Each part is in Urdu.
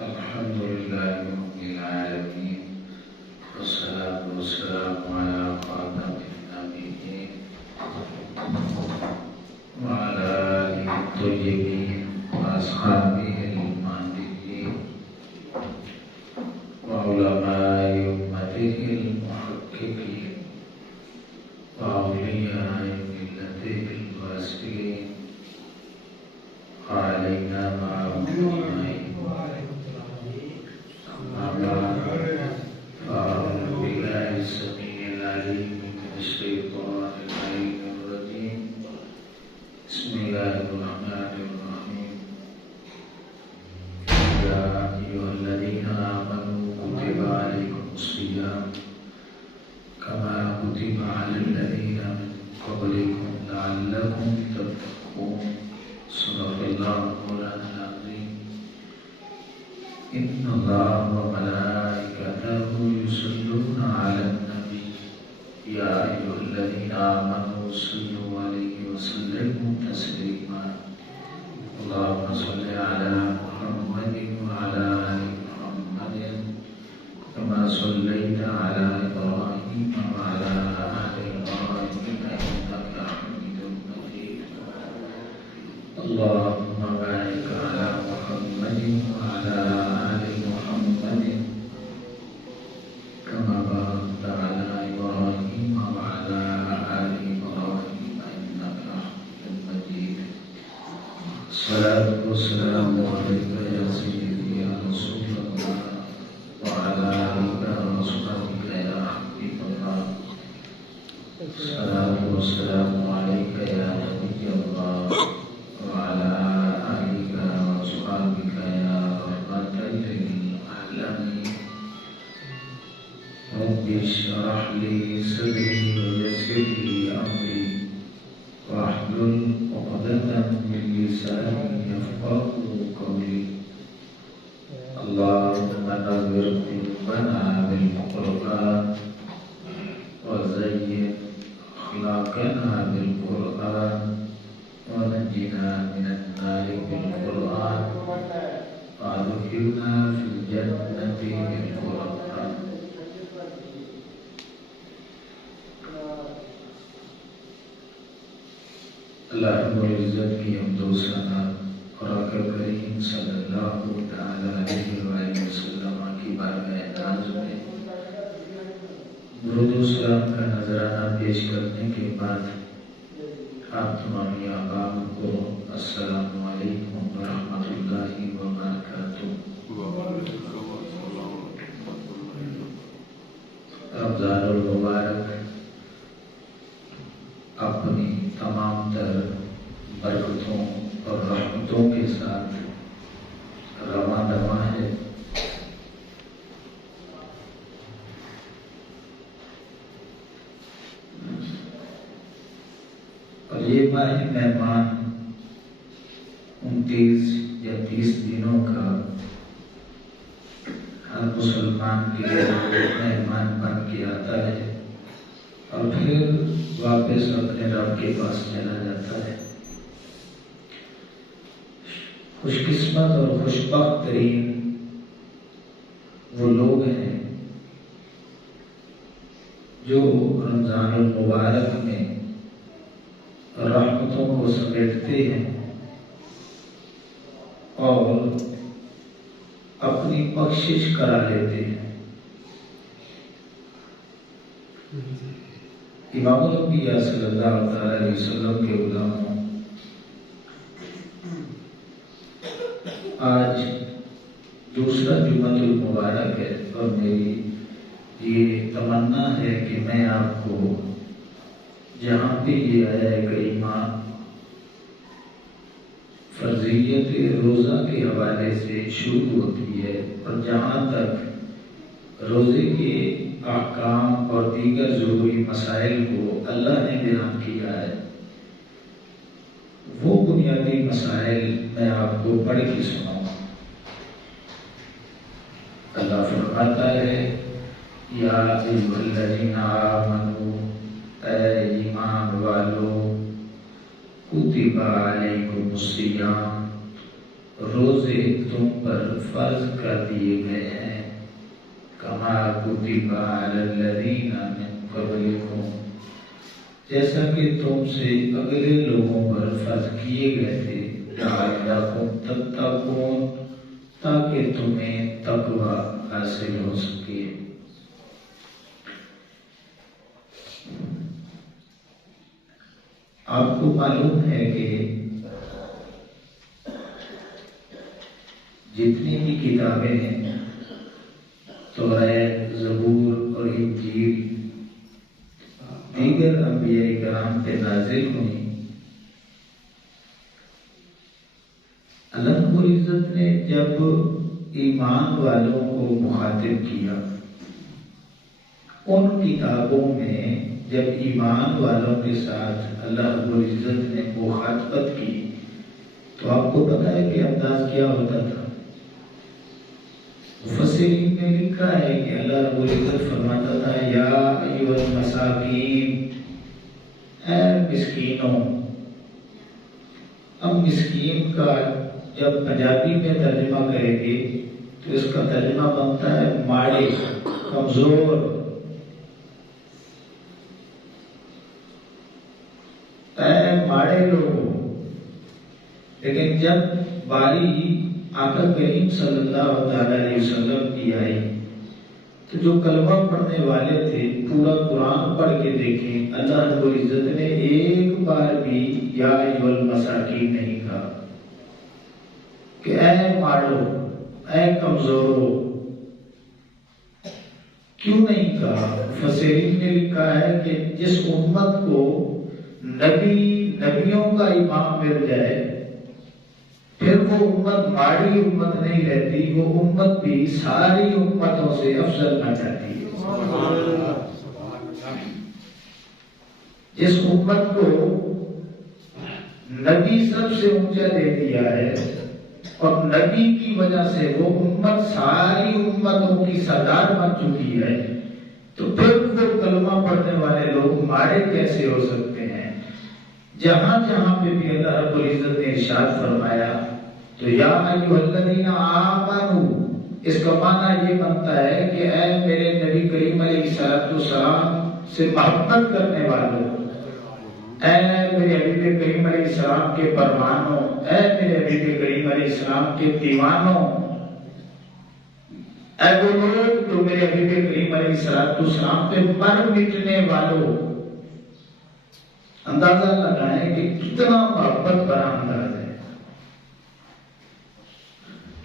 الحمد لله رب العالمين والصلاة والسلام على خاتم النبيين وعلى آله الطيبين وأصحابه المهديين وعلماء أمته المحققين وأولياء ملته الواسعين وعلينا معهم أجمعين. أعوذ بالله السميع العليم من الشيطان اللعين الرجيم. بسم الله الرحمن الرحيم. يا أيها الذين آمنوا كتب عليكم الصيام كما كتب على الذين من قبلكم لعلكم تتقون. صدق الله مولانا العظيم. إن الله وملائكته يصلون على النبي يا أيها الذين آمنوا صلوا عليه وسلموا تسليما. اللهم صل على محمد وعلى آل محمد كما صليت على إبراهيم وعلى آل إبراهيم إنك حميد مجيد. اللهم بارك على محمد وعلى آل محمد كما باركت على إبراهيم وعلى آل إبراهيم إنك حميد مجيد. الصلاة والسلام عليك يا سيدي يا رسول الله وعلى آلك وأصحابك يا حبيب الله. الصلاة والسلام عليك يا نبي الله وعلى آلك وأصحابك يا رحمة للعالمين. رب اشرح لي صدري ويسر لي أمري واحلل عقدة من لساني يفقهوا قولي. اللهم نور قلوبنا بالقرآن وزين أخلاقنا بالقرآن ونجنا من النار بالقرآن وأدخلنا في الجنة بالقرآن. اللہ رب العزت کی حمد و ثنا اور آقا کریم صلی اللہ تعالی علیہ وآلہ وسلم کی بارگاہ ناز میں درود و سلام کا نذرانہ پیش کرنے کے بعد آپ تمامی آقام کو السلام علیکم ورحمۃ اللہ وبرکاتہ. رمضان المبارک اپنی تمام تر برکتوں اور رحمتوں کے ساتھ رواں دواں ہے. اور یہ ماہ مہمان 29 یا 30 دنوں کا ہر مسلمان کے لیے مہمان بن کے آتا ہے اور پھر واپس اپنے رب کے پاس چلا جاتا ہے. خوش قسمت اور خوشبخت ترین وہ لوگ ہیں جو رمضان المبارک میں رحمتوں کو سمیٹتے ہیں اور اپنی بخشش کرا لیتے ہیں. امام الانبیاء صلی اللہ علیہ وسلم کے غلاموں، آج دوسرا جمعہ المبارک ہے اور میری یہ تمنا ہے کہ میں آپ کو جہاں پہ یہ آیہ کریمہ فرضیت روزہ کے حوالے سے شروع ہوتی ہے اور جہاں تک روزے کے احکام اور دیگر ضروری مسائل کو اللہ نے بیان کیا ہے، وہ بنیادی مسائل میں آپ کو پڑھ کے سناؤں. اللہ فرماتا ہے یا ایھا الذین آمنوا، اے ایمان والو، کتب علیکم الصیام، روزے تم پر فرض کر دیے گئے ہیں، کما کتب علی الذین من قبلکم، جیسا کہ تم سے اگلے لوگوں پر فرض کیے گئے تھے، لعلکم تتقون، تاکہ تمہیں تقوی حاصل ہو سکے۔ آپ کو معلوم ہے کہ جتنی بھی کتابیں ہیں، توریت، زبور اور انجیل دیگر انبیاء کرام پہ نازل ہوئی، اللہ رب العزت نے جب ایمان والوں کو مخاطب کیا، ان کتابوں میں جب ایمان والوں کے ساتھ اللہ رب العزت نے مخاطبت کی تو آپ کو پتہ ہے کہ انداز کیا ہوتا تھا؟ مفسرین نے لکھا ہے کہ اللہ رب العزت فرماتا تھا، یا ایھا المساکین، اے مسکینوں۔ اب مسکین کا جب پنجابی میں ترجمہ کریں گے تو اس کا ترجمہ بنتا ہے ماڑے، کمزور۔ اے ماڑے لوگوں، لیکن جب باری آقا کریم صلی اللہ علیہ وسلم کی آئی تو جو کلمہ پڑھنے والے تھے پورا قرآن پڑھ کے دیکھیں، اللہ رب العزت نے ایک بار بھی یا ایھا المساکین نہیں کہا کہ اے ماڑو، اے کمزورو۔ کیوں نہیں کہا؟ مفسرین نے لکھا ہے کہ جس امت کو نبیوں کا امام مل جائے پھر وہ امت ماڑی امت نہیں رہتی، وہ امت بھی ساری امتوں سے افضل نہ چاہتی ہے۔ جس امت کو نبی سب سے اونچا دے دیا ہے اور نبی کی وجہ سے وہ امت ساری امتوں کی سردار بن چکی ہے، تو پھر وہ کلمہ پڑھنے والے لوگ ماڑے کیسے ہو سکتے ہیں؟ جہاں جہاں پہ بھی اللہ رب العزت نے ارشاد فرمایا تو یا ایھا الذین آمنوا، اس کا معنی یہ بنتا ہے کہ اے میرے نبی کریم علیہ السلام سے محبت کرنے والوں، اے میرے حبیب کریم علیہ السلام کے پروانوں، اے میرے حبیب کریم علیہ السلام کے دیوانوں، اے وہ لوگ جو میرے حبیب کریم علیہ السلام پہ مر مٹنے والوں۔ اندازہ لگائیں کہ کتنا محبت بڑا انداز ہے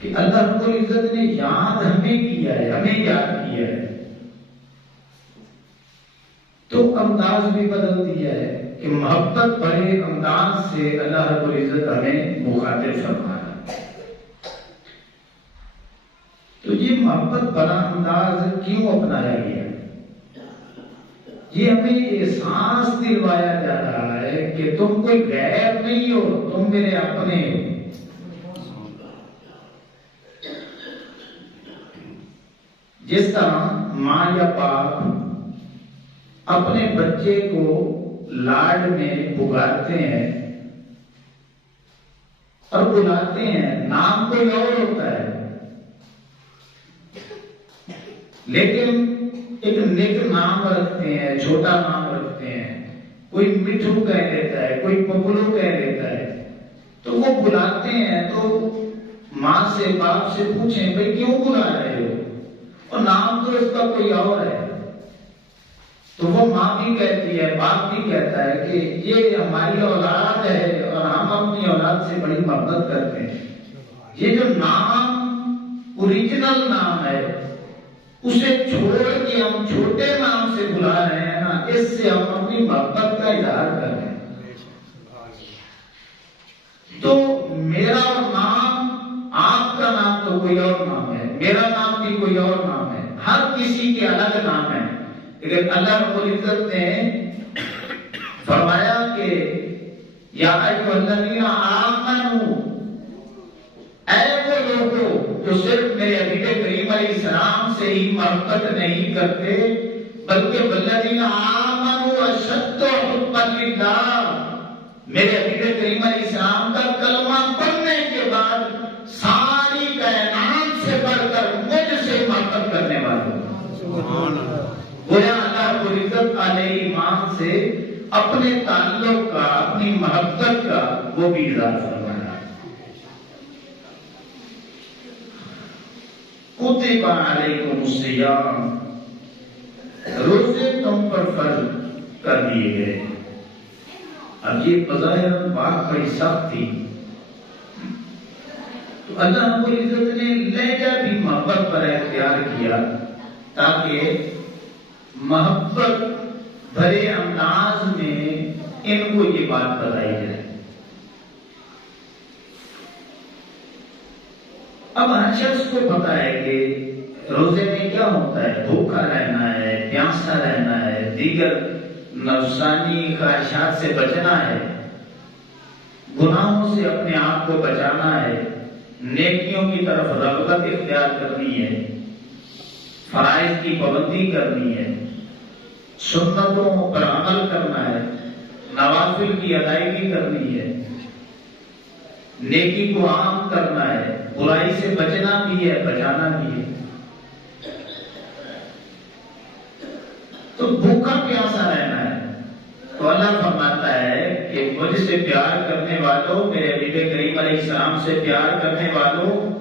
کہ اللہ رب العزت نے یاد ہمیں کیا ہے، ہمیں یاد کیا ہے، تو انداز بھی بدل دیا ہے کہ محبت بڑے انداز سے اللہ رب العزت ہمیں مخاطب فرما رہا ہے۔ تو یہ محبت بڑا انداز کیوں اپنایا گیا؟ یہ ہمیں احساس دلوایا جا رہا ہے کہ تم کوئی غیر نہیں ہو، تم میرے اپنے ہو۔ جس طرح ماں یا باپ اپنے بچے کو لاڈ میں پکارتے ہیں اور بلاتے ہیں، نام کوئی اور ہوتا ہے لیکن ایک نیک نام رکھتے ہیں، چھوٹا نام رکھتے ہیں، کوئی مٹھو کہہ دیتا ہے، کوئی پپلو کہہ دیتا ہے، تو وہ بلاتے ہیں تو ماں سے باپ سے پوچھیں بھئی کیوں بلا رہے ہو؟ اور نام تو اس کا کوئی اور ہے، تو وہ ماں بھی کہتی ہے، باپ بھی کہتا ہے کہ یہ ہماری اولاد ہے اور ہم اپنی اولاد سے بڑی محبت کرتے ہیں۔ یہ جو نام اوریجنل نام ہے اسے چھوڑ کے ہم چھوٹے نام سے بلا رہے ہیں نا، اس سے ہم اپنی محبت کا اظہار کر رہے ہیں۔ تو میرا نام، آپ کا نام تو کوئی اور نام ہے، میرا نام بھی کوئی اور نام ہے، ہر کسی کے الگ نام ہے، لیکن اللہ رب العزت نے فرمایا کہ یا ایھا الذین آمنوا، اے وہ لوگوں جو صرف میرے حبیب کریم علیہ السلام سے ہی محبت نہیں کرتے بلکہ والذین آمنوا اشد حبا للہ، میرے حبیب کریم علیہ السلام کا کلمہ پڑھنے کے بعد گویا اللہ رب العزت علیہ ایمان سے اپنے تعلق کا، اپنی محبت کا وہ بھی اظہار فرمایا۔ کتب علیکم الصیام، روزے تم پر فرض کر دیے گئے۔ اب یہ بظاہر بات بڑی سخت تھی، تو اللہ رب العزت نے لہجہ بھی محبت پر اختیار کیا تاکہ محبت بھرے انداز میں ان کو یہ بات بتائی جائے۔ اب ہر شخص کو پتا ہے کہ روزے میں کیا ہوتا ہے، بھوکا رہنا ہے، پیاسا رہنا ہے، دیگر نفسانی خواہشات سے بچنا ہے، گناہوں سے اپنے آپ کو بچانا ہے، نیکیوں کی طرف رغبت اختیار کرنی ہے، فرائض کی پابندی کرنی ہے، سنتوں پر عمل کرنا ہے، نوافل کی ادائیگی کرنی ہے، نیکی کو عام کرنا ہے، برائی سے بچنا بھی ہے، بچانا بھی ہے۔ تو بھوکا پیاسا رہنا ہے، تو اللہ فرماتا ہے کہ مجھ سے پیار کرنے والوں، میرے حبیب کریم علیہ السلام سے پیار کرنے والوں،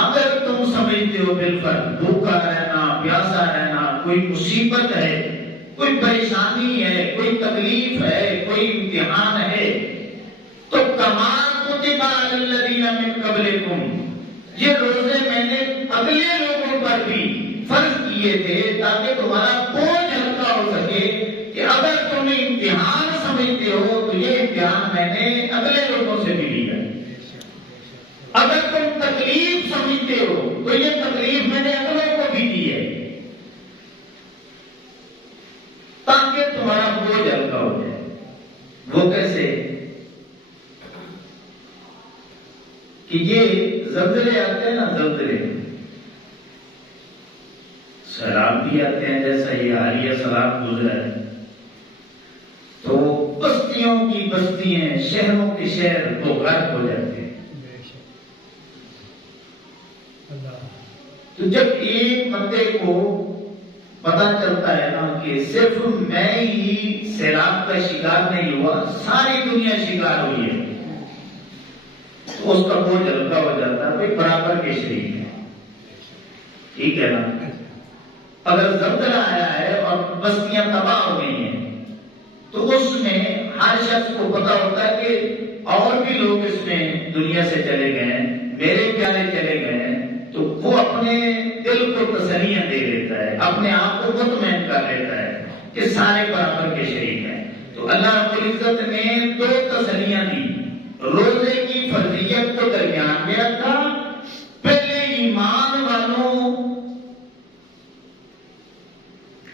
اگر تم سمجھتے ہو بالفرض بھوکا رہنا، پیاسا رہنا کوئی مصیبت ہے، کوئی پریشانی ہے، کوئی تکلیف ہے، کوئی امتحان ہے، تو کما کتب علی الذین من قبلکم، یہ روزے میں نے اگلے لوگوں پر بھی فرض کیے تھے تاکہ تمہارا بوجھ ہلکا ہو سکے، کہ اگر تم امتحان سمجھتے ہو تو یہ امتحان میں نے اگلے لوگوں سے بھی لیا، اگر تم تکلیف سمجھتے ہو تو یہ تکلیف میں نے اگلوں کو بھی دی ہے تاکہ تمہارا بوجھ ہلکا ہو جائے۔ وہ کیسے کہ یہ زلزلے آتے ہیں نا، زلزلے سیلاب بھی آتے ہیں، جیسا یہ حالیہ سیلاب گزرا ہے، تو بستیوں کی بستیاں، شہروں کے شہر تو غرق ہو جاتے ہیں۔ تو جب ایک بندے کو پتا چلتا ہے نا کہ صرف میں ہی سیلاب کا شکار نہیں ہوا، ساری دنیا شکار ہوئی ہے، تو اس کا بوجھ ہلکا ہو جاتا ہے، بھائی برابر کے شریک ہے، ٹھیک ہے نا۔ اگر زلزلہ آیا ہے اور بستیاں تباہ ہو گئی ہیں تو اس میں ہر شخص کو پتا ہوتا ہے کہ اور بھی لوگ اس میں دنیا سے چلے گئے ہیں، میرے پیارے چلے گئے ہیں، تو وہ اپنے دل کو تسلیاں دے لیتا ہے، اپنے آپ کو مطمئن کر لیتا ہے کہ سارے برابر کے شریک ہیں۔ تو اللہ رب العزت نے دو تسلیاں دی، روزے کی فرضیت کو درمیان میں رکھا، پہلے ایمان والوں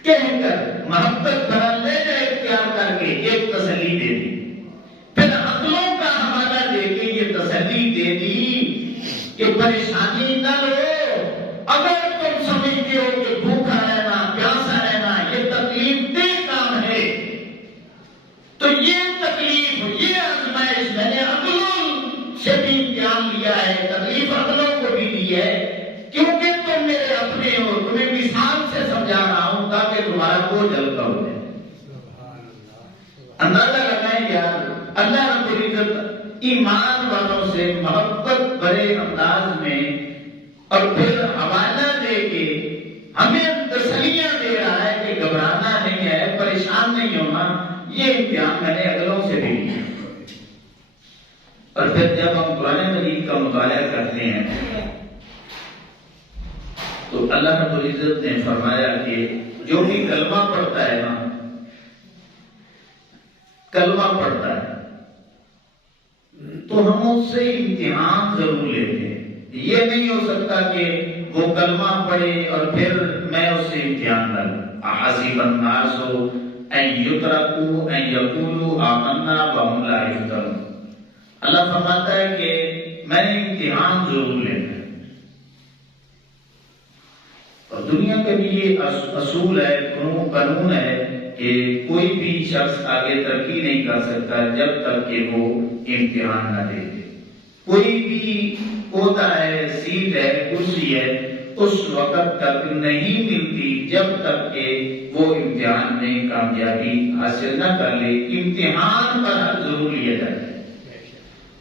کہہ کر محبت بھرا لہجہ اختیار کر کے ایک تسلی دے دی، پھر عقلوں کا حوالہ دے کے یہ تسلی دے دی کہ پریشانی نہ لو، اگر تم سمجھتے ہو کہ بھوکا رہنا، پیاسا رہنا یہ تکلیف دہ کام ہے، تو یہ تکلیف، یہ آزمائش میں نے عقلوں سے بھی امتحان لیا ہے، تکلیف عقلوں کو بھی دی ہے، کیونکہ تم میرے اپنے ہو، تمہیں مثال سے سمجھا رہا ہوں تاکہ تمہارا بوجھ ہلکا ہو جائے۔ اندازہ لگائیں یار، اللہ رب العزت ایمان والوں سے محبت بھرے انداز میں اور پھر حوالہ دے کے ہمیں تسلیاں دے رہا ہے کہ گھبرانا نہیں ہے، پریشان نہیں ہونا، یہ امتحان میں نے اگلوں سے بھی لیا۔ اور پھر جب ہم قرآن مجید کا مطالعہ کرتے ہیں تو اللہ رب العزت نے فرمایا کہ جو بھی کلمہ پڑھتا ہے نا، کلمہ پڑھتا ہے تو ہم اس سے امتحان ضرور لیتے ہیں۔ یہ نہیں ہو سکتا کہ وہ کلمہ پڑھے اور پھر میں اس سے امتحان نہ لوں۔ احسب الناس ان یترکوا ان یقولوا آمنا وهم لا یفتنون۔ اللہ فرماتا ہے کہ میں نے امتحان ضرور لینا ہے، اور دنیا کا بھی یہ اصول ہے، قانون ہے کہ کوئی بھی شخص آگے ترقی نہیں کر سکتا جب تک کہ وہ امتحان نہ دے دے۔ کوئی بھی عہدہ ہے، سیٹ ہے، کرسی ہے، اس وقت تک نہیں ملتی جب تک کہ وہ امتحان میں کامیابی حاصل نہ کر لے. امتحان پر حق ضرور لیا جاتا ہے.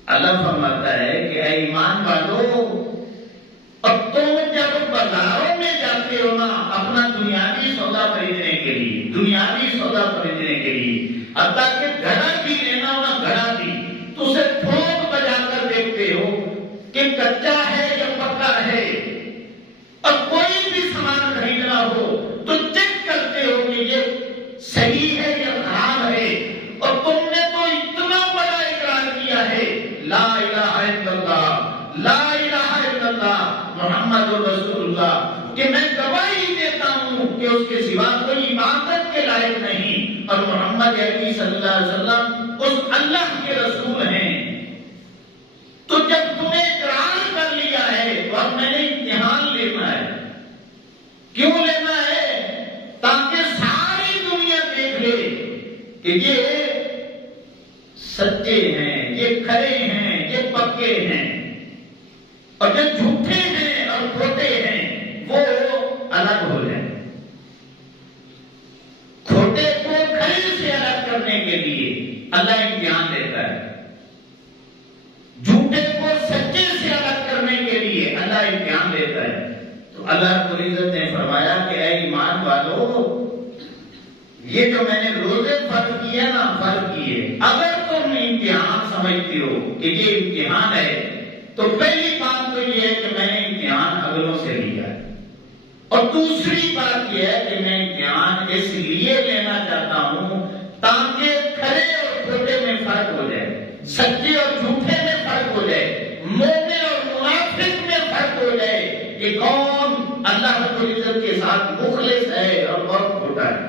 اللہ فرماتا ہے کہ اے ایمان والو، اب تم جب بازاروں میں جاتے ہو نا اپنا دنیاوی سودا خریدنے کے لیے، حتیٰ کہ گھڑا بھی لینا ہونا، گھڑا بھی تو اسے ٹھوک بجا کر دیکھتے ہو کہ کچا ہے یا پکا ہے. اور کوئی بھی سامان خریدنا ہو تو چیک کرتے ہو کہ یہ صحیح ہے یا خراب ہے. اور تم نے تو اتنا بڑا اقرار کیا ہے، لا الہ الا اللہ، لا الہ الا اللہ محمد رسول اللہ، کہ میں گواہی دیتا ہوں کہ اس کے سوا کوئی عبادت کے لائق نہیں، اور محمد عربی صلی اللہ علیہ وسلم اس اللہ کے رسول ہیں. تو جب تم نے اقرار کر لیا ہے تو اب میں نے امتحان لینا ہے. کیوں لینا ہے؟ تاکہ ساری دنیا دیکھ لے کہ یہ سچے ہیں، یہ کھرے ہیں، یہ پکے ہیں، اور جو جھوٹے ہیں اور کھوٹے ہیں وہ الگ ہو جائیں. کھوٹے کو کھرے سے الگ کرنے کے لیے اللہ امتحان دیتا ہے، جھوٹے کو سچے سے الگ کرنے کے لیے اللہ امتحان دیتا ہے. تو اللہ رب العزت نے فرمایا کہ اے ایمان والو، یہ جو میں نے روزے فرض کیے نا، فرض کیے، اگر تم امتحان سمجھتے ہو کہ یہ امتحان ہے، تو پہلی بات تو یہ ہے کہ میں نے امتحان اگلوں سے لیا ہے. اور دوسری بات یہ ہے کہ میں امتحان اس لیے لینا چاہتا ہوں تاکہ کھرے اور کھوٹے میں فرق ہو جائے، سچے اور جھوٹے میں فرق ہو جائے، مومن اور منافق میں فرق ہو جائے کہ کون اللہ رب العزت کے ساتھ مخلص ہے اور کون کھوٹا ہے.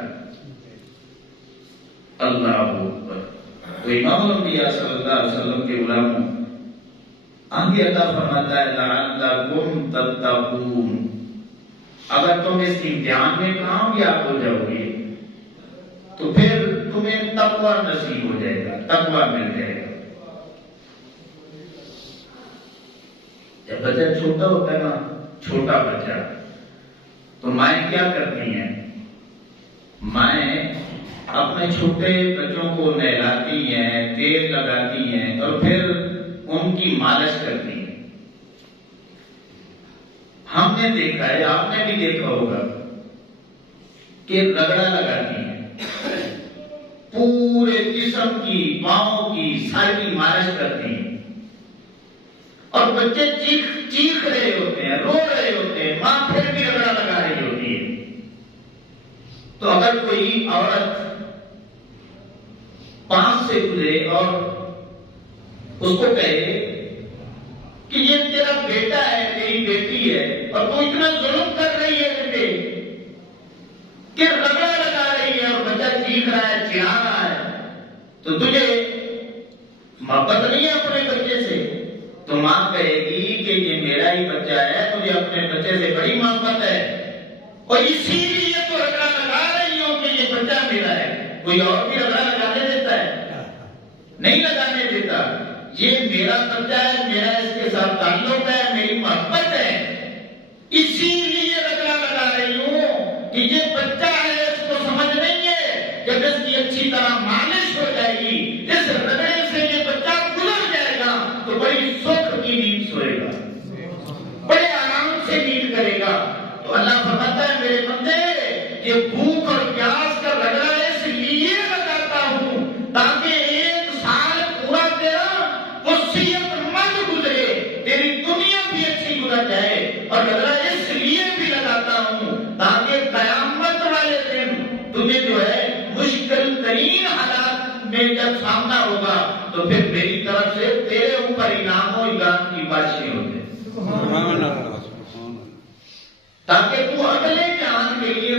اللہ اکبر. تو امام الانبیاء صلی اللہ علیہ وسلم کے علماء آگے اللہ فرماتا ہے لعلکم تتقون، اگر تم اس امتحان میں کامیاب ہو جاؤ گے تو پھر تمہیں تقوی نصیب ہو جائے گا، تقوی مل جائے گا. جب بچہ چھوٹا ہوتا ہے نا، چھوٹا بچہ، تو مائیں کیا کرتی ہیں؟ مائیں اپنے چھوٹے بچوں کو نہلاتی ہیں، تیل لگاتی ہیں، اور پھر ان کی مالش کرتی ہیں. ہم نے دیکھا ہے، آپ نے بھی دیکھا ہوگا کہ رگڑا لگاتی ہیں، پورے جسم کی، پاؤں کی، سر کی مالش کرتی ہیں، اور بچے چیخ رہے ہوتے ہیں، رو رہے ہوتے ہیں، ماں پھر بھی رگڑا لگا رہی ہوتی ہے. تو اگر کوئی عورت پاس سے گزرے اور اس کو کہے کہ یہ تیرا بیٹا ہے، تیری بیٹی ہے، اور تو اتنا ظلم کر رہی ہے بیٹے کہ رگڑا لگا رہی ہے اور بچہ چیخ رہا ہے، چلا رہا ہے، تو تجھے محبت نہیں ہے اپنے بچے سے؟ تو ماں کہے گی کہ یہ میرا ہی بچہ ہے، تجھے اپنے بچے سے بڑی محبت ہے، اور اسی لیے تو رگڑا لگا رہی ہوں کہ یہ بچہ میرا ہے. کوئی اور بھی رگڑا لگانے دیتا ہے؟ نہیں لگانے دیتا. یہ میرا بچہ ہے، میرا اس کے ساتھ تعلق ہے، میری محبت ہے، اسی لیے رگڑا لگا رہی ہوں کہ یہ بچہ ہے، اس کو سمجھ نہیں ہے. جب اس کی اچھی طرح مالش ہو جائے گی، اس رگڑے سے یہ بچہ گزر جائے گا تو بڑی سکھ کی نیند سوئے گا، بڑے آرام سے نیند کرے گا. تو اللہ فرماتا ہے میرے بندے، یہ بھوک اور پیاس کا رگڑا اس لیے لگاتا ہوں تاکہ 1 سال پورا تیرا وہ صحت مند گزرے، تیری دنیا بھی اچھی گزر جائے. اور رگڑا اس لیے بھی لگاتا ہوں تاکہ قیامت والے دن تجھے جو ہے مشکل ترین حالات میں جب سامنا ہوگا تو پھر میری طرف سے تیرے اوپر انعام و اکرام کی بارشیں ہو جائیں، تاکہ تو اگلے امتحان کے لیے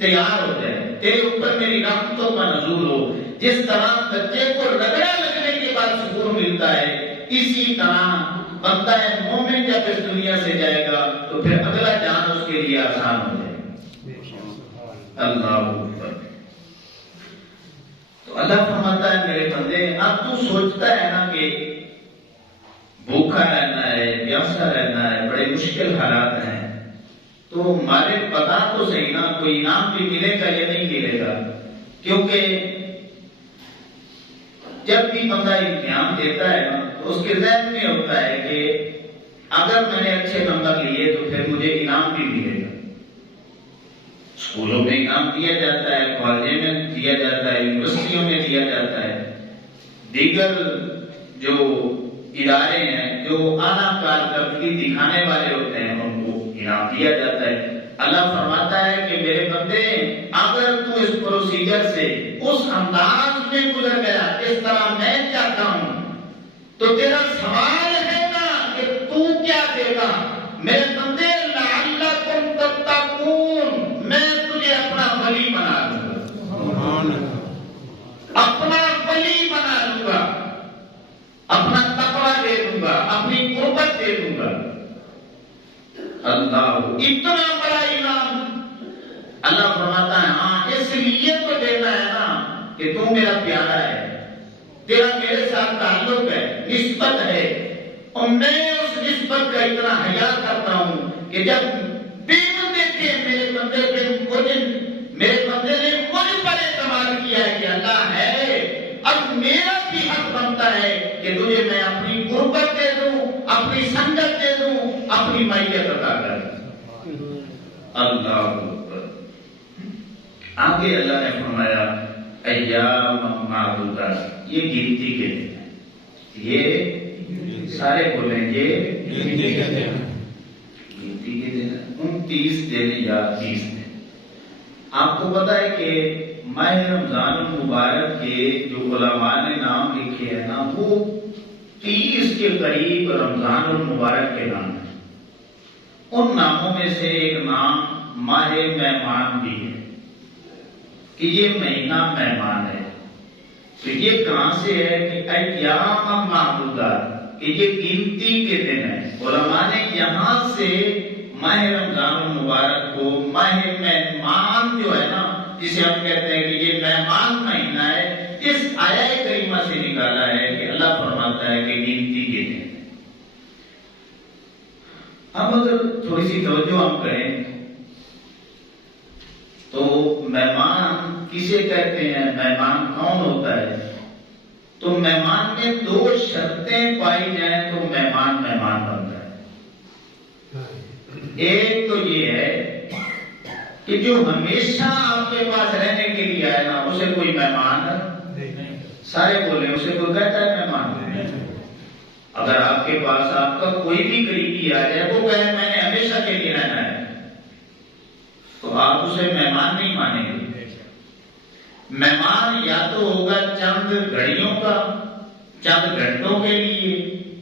تیار ہو جائے، تیرے اوپر میری رحمتوں کا نزول ہو. جس طرح بچے کو رگڑا لگنے کے بعد سکون ملتا ہے، اسی طرح بندہ مومن جب اس دنیا سے جائے گا تو پھر اگلا جان اس کے لیے آسان ہو جائے گا. اللہ اکبر. تو اللہ فرماتا ہے میرے بندے، اب تو سوچتا ہے نا کہ بھوکا رہنا ہے، پیاسا رہنا ہے، بڑے مشکل حالات ہیں، تو ہمارے پتا تو صحیح نا کوئی انعام بھی ملے گا یا نہیں ملے گا، کیونکہ جب بھی بندہ امتحان دیتا ہے نا تو اس کے ذہن میں ہوتا ہے کہ اگر میں نے اچھے نمبر لیے تو پھر مجھے انعام بھی ملے گا۔ اسکولوں میں انعام دیا جاتا ہے، کالجوں میں دیا جاتا ہے، یونیورسٹیوں میں دیا جاتا ہے، دیگر جو ادارے ہیں جو اعلیٰ کارکردگی دکھانے والے ہوتے ہیں ان کو انعام دیا جاتا ہے۔ اللہ فرماتا ہے کہ میرے بندے اگر تو اس پروسیجر سے اس انداز میں گزر گیا اس طرح میں چاہتا ہوں تو تیرا سوال ہے نا کہ تو کیا دے گا؟ میرے بندے لعلکم تتقون، میں تجھے اپنا ولی بنا دوں گا، اپنا ولی بنا دوں گا، اپنا تقوی دے دوں گا، اپنی قربت دے دوں گا۔ اللہ اتنا بڑا انعام اللہ فرماتا ہے ہاں اس لیے تو دینا ہے نا کہ تو میرا پیارا ہے، تیرا میرے ساتھ تعلق ہے، نسبت ہے، اور میں اس نسبت کا اتنا حیا کرتا ہوں کہ جب دن دیکھے میرے بندے نے مجھ پر اعتماد کیا ہے کہ اللہ ہے، اب میرا بھی حق بنتا ہے کہ تجھے میں اپنی قربت دے دوں، اپنی سنگت دے دوں، اپنی معیت عطا کر دوں۔ اللہ اکبر۔ آگے اللہ نے فرمایا ایام معدودات، یہ گنتی کے دن ہیں، یہ سارے بولیں یہ گنتی کے دن ہیں، گنتی کے دن ہیں، 29 دن یا 30 دن۔ آپ کو پتا ہے کہ ماہ رمضان المبارک کے جو علماء نے نام لکھے ہیں نا وہ 30 کے قریب رمضان المبارک کے نام ہیں۔ ان ناموں میں سے ایک نام ماہ مہمان بھی ہے کہ یہ مہینہ مہمان ہے۔ تو یہ کہاں سے ہے کہ ایام معدودات، کہ یہ گنتی کے دن ہے۔ علماء نے یہاں سے ماہ رمضان المبارک کو ماہ مہمان جو ہے نا جسے ہم کہتے ہیں کہ یہ مہمان مہینہ ہے، اس آیہ کریمہ سے نکالا ہے کہ اللہ فرماتا ہے کہ گنتی کے دن۔ اب اگر تھوڑی سی توجہ ہم کریں تو مہمان کسے کہتے ہیں، مہمان کون ہوتا ہے؟ تو مہمان میں 2 شرطیں پائی جائیں تو مہمان مہمان بنتا ہے۔ ایک تو یہ ہے کہ جو ہمیشہ آپ کے پاس رہنے کے لیے آئے نا اسے کوئی مہمان نہیں، سارے بولے اسے کوئی کہتا ہے مہمان نہیں۔ اگر آپ کے پاس آپ کا کوئی بھی قریبی آ جائے وہ کہے میں نے ہمیشہ کے لیے رہنا ہے تو آپ اسے مہمان نہیں مانیں گے۔ مہمان یا تو ہوگا چند گھڑیوں کا، چند گھنٹوں کے لیے،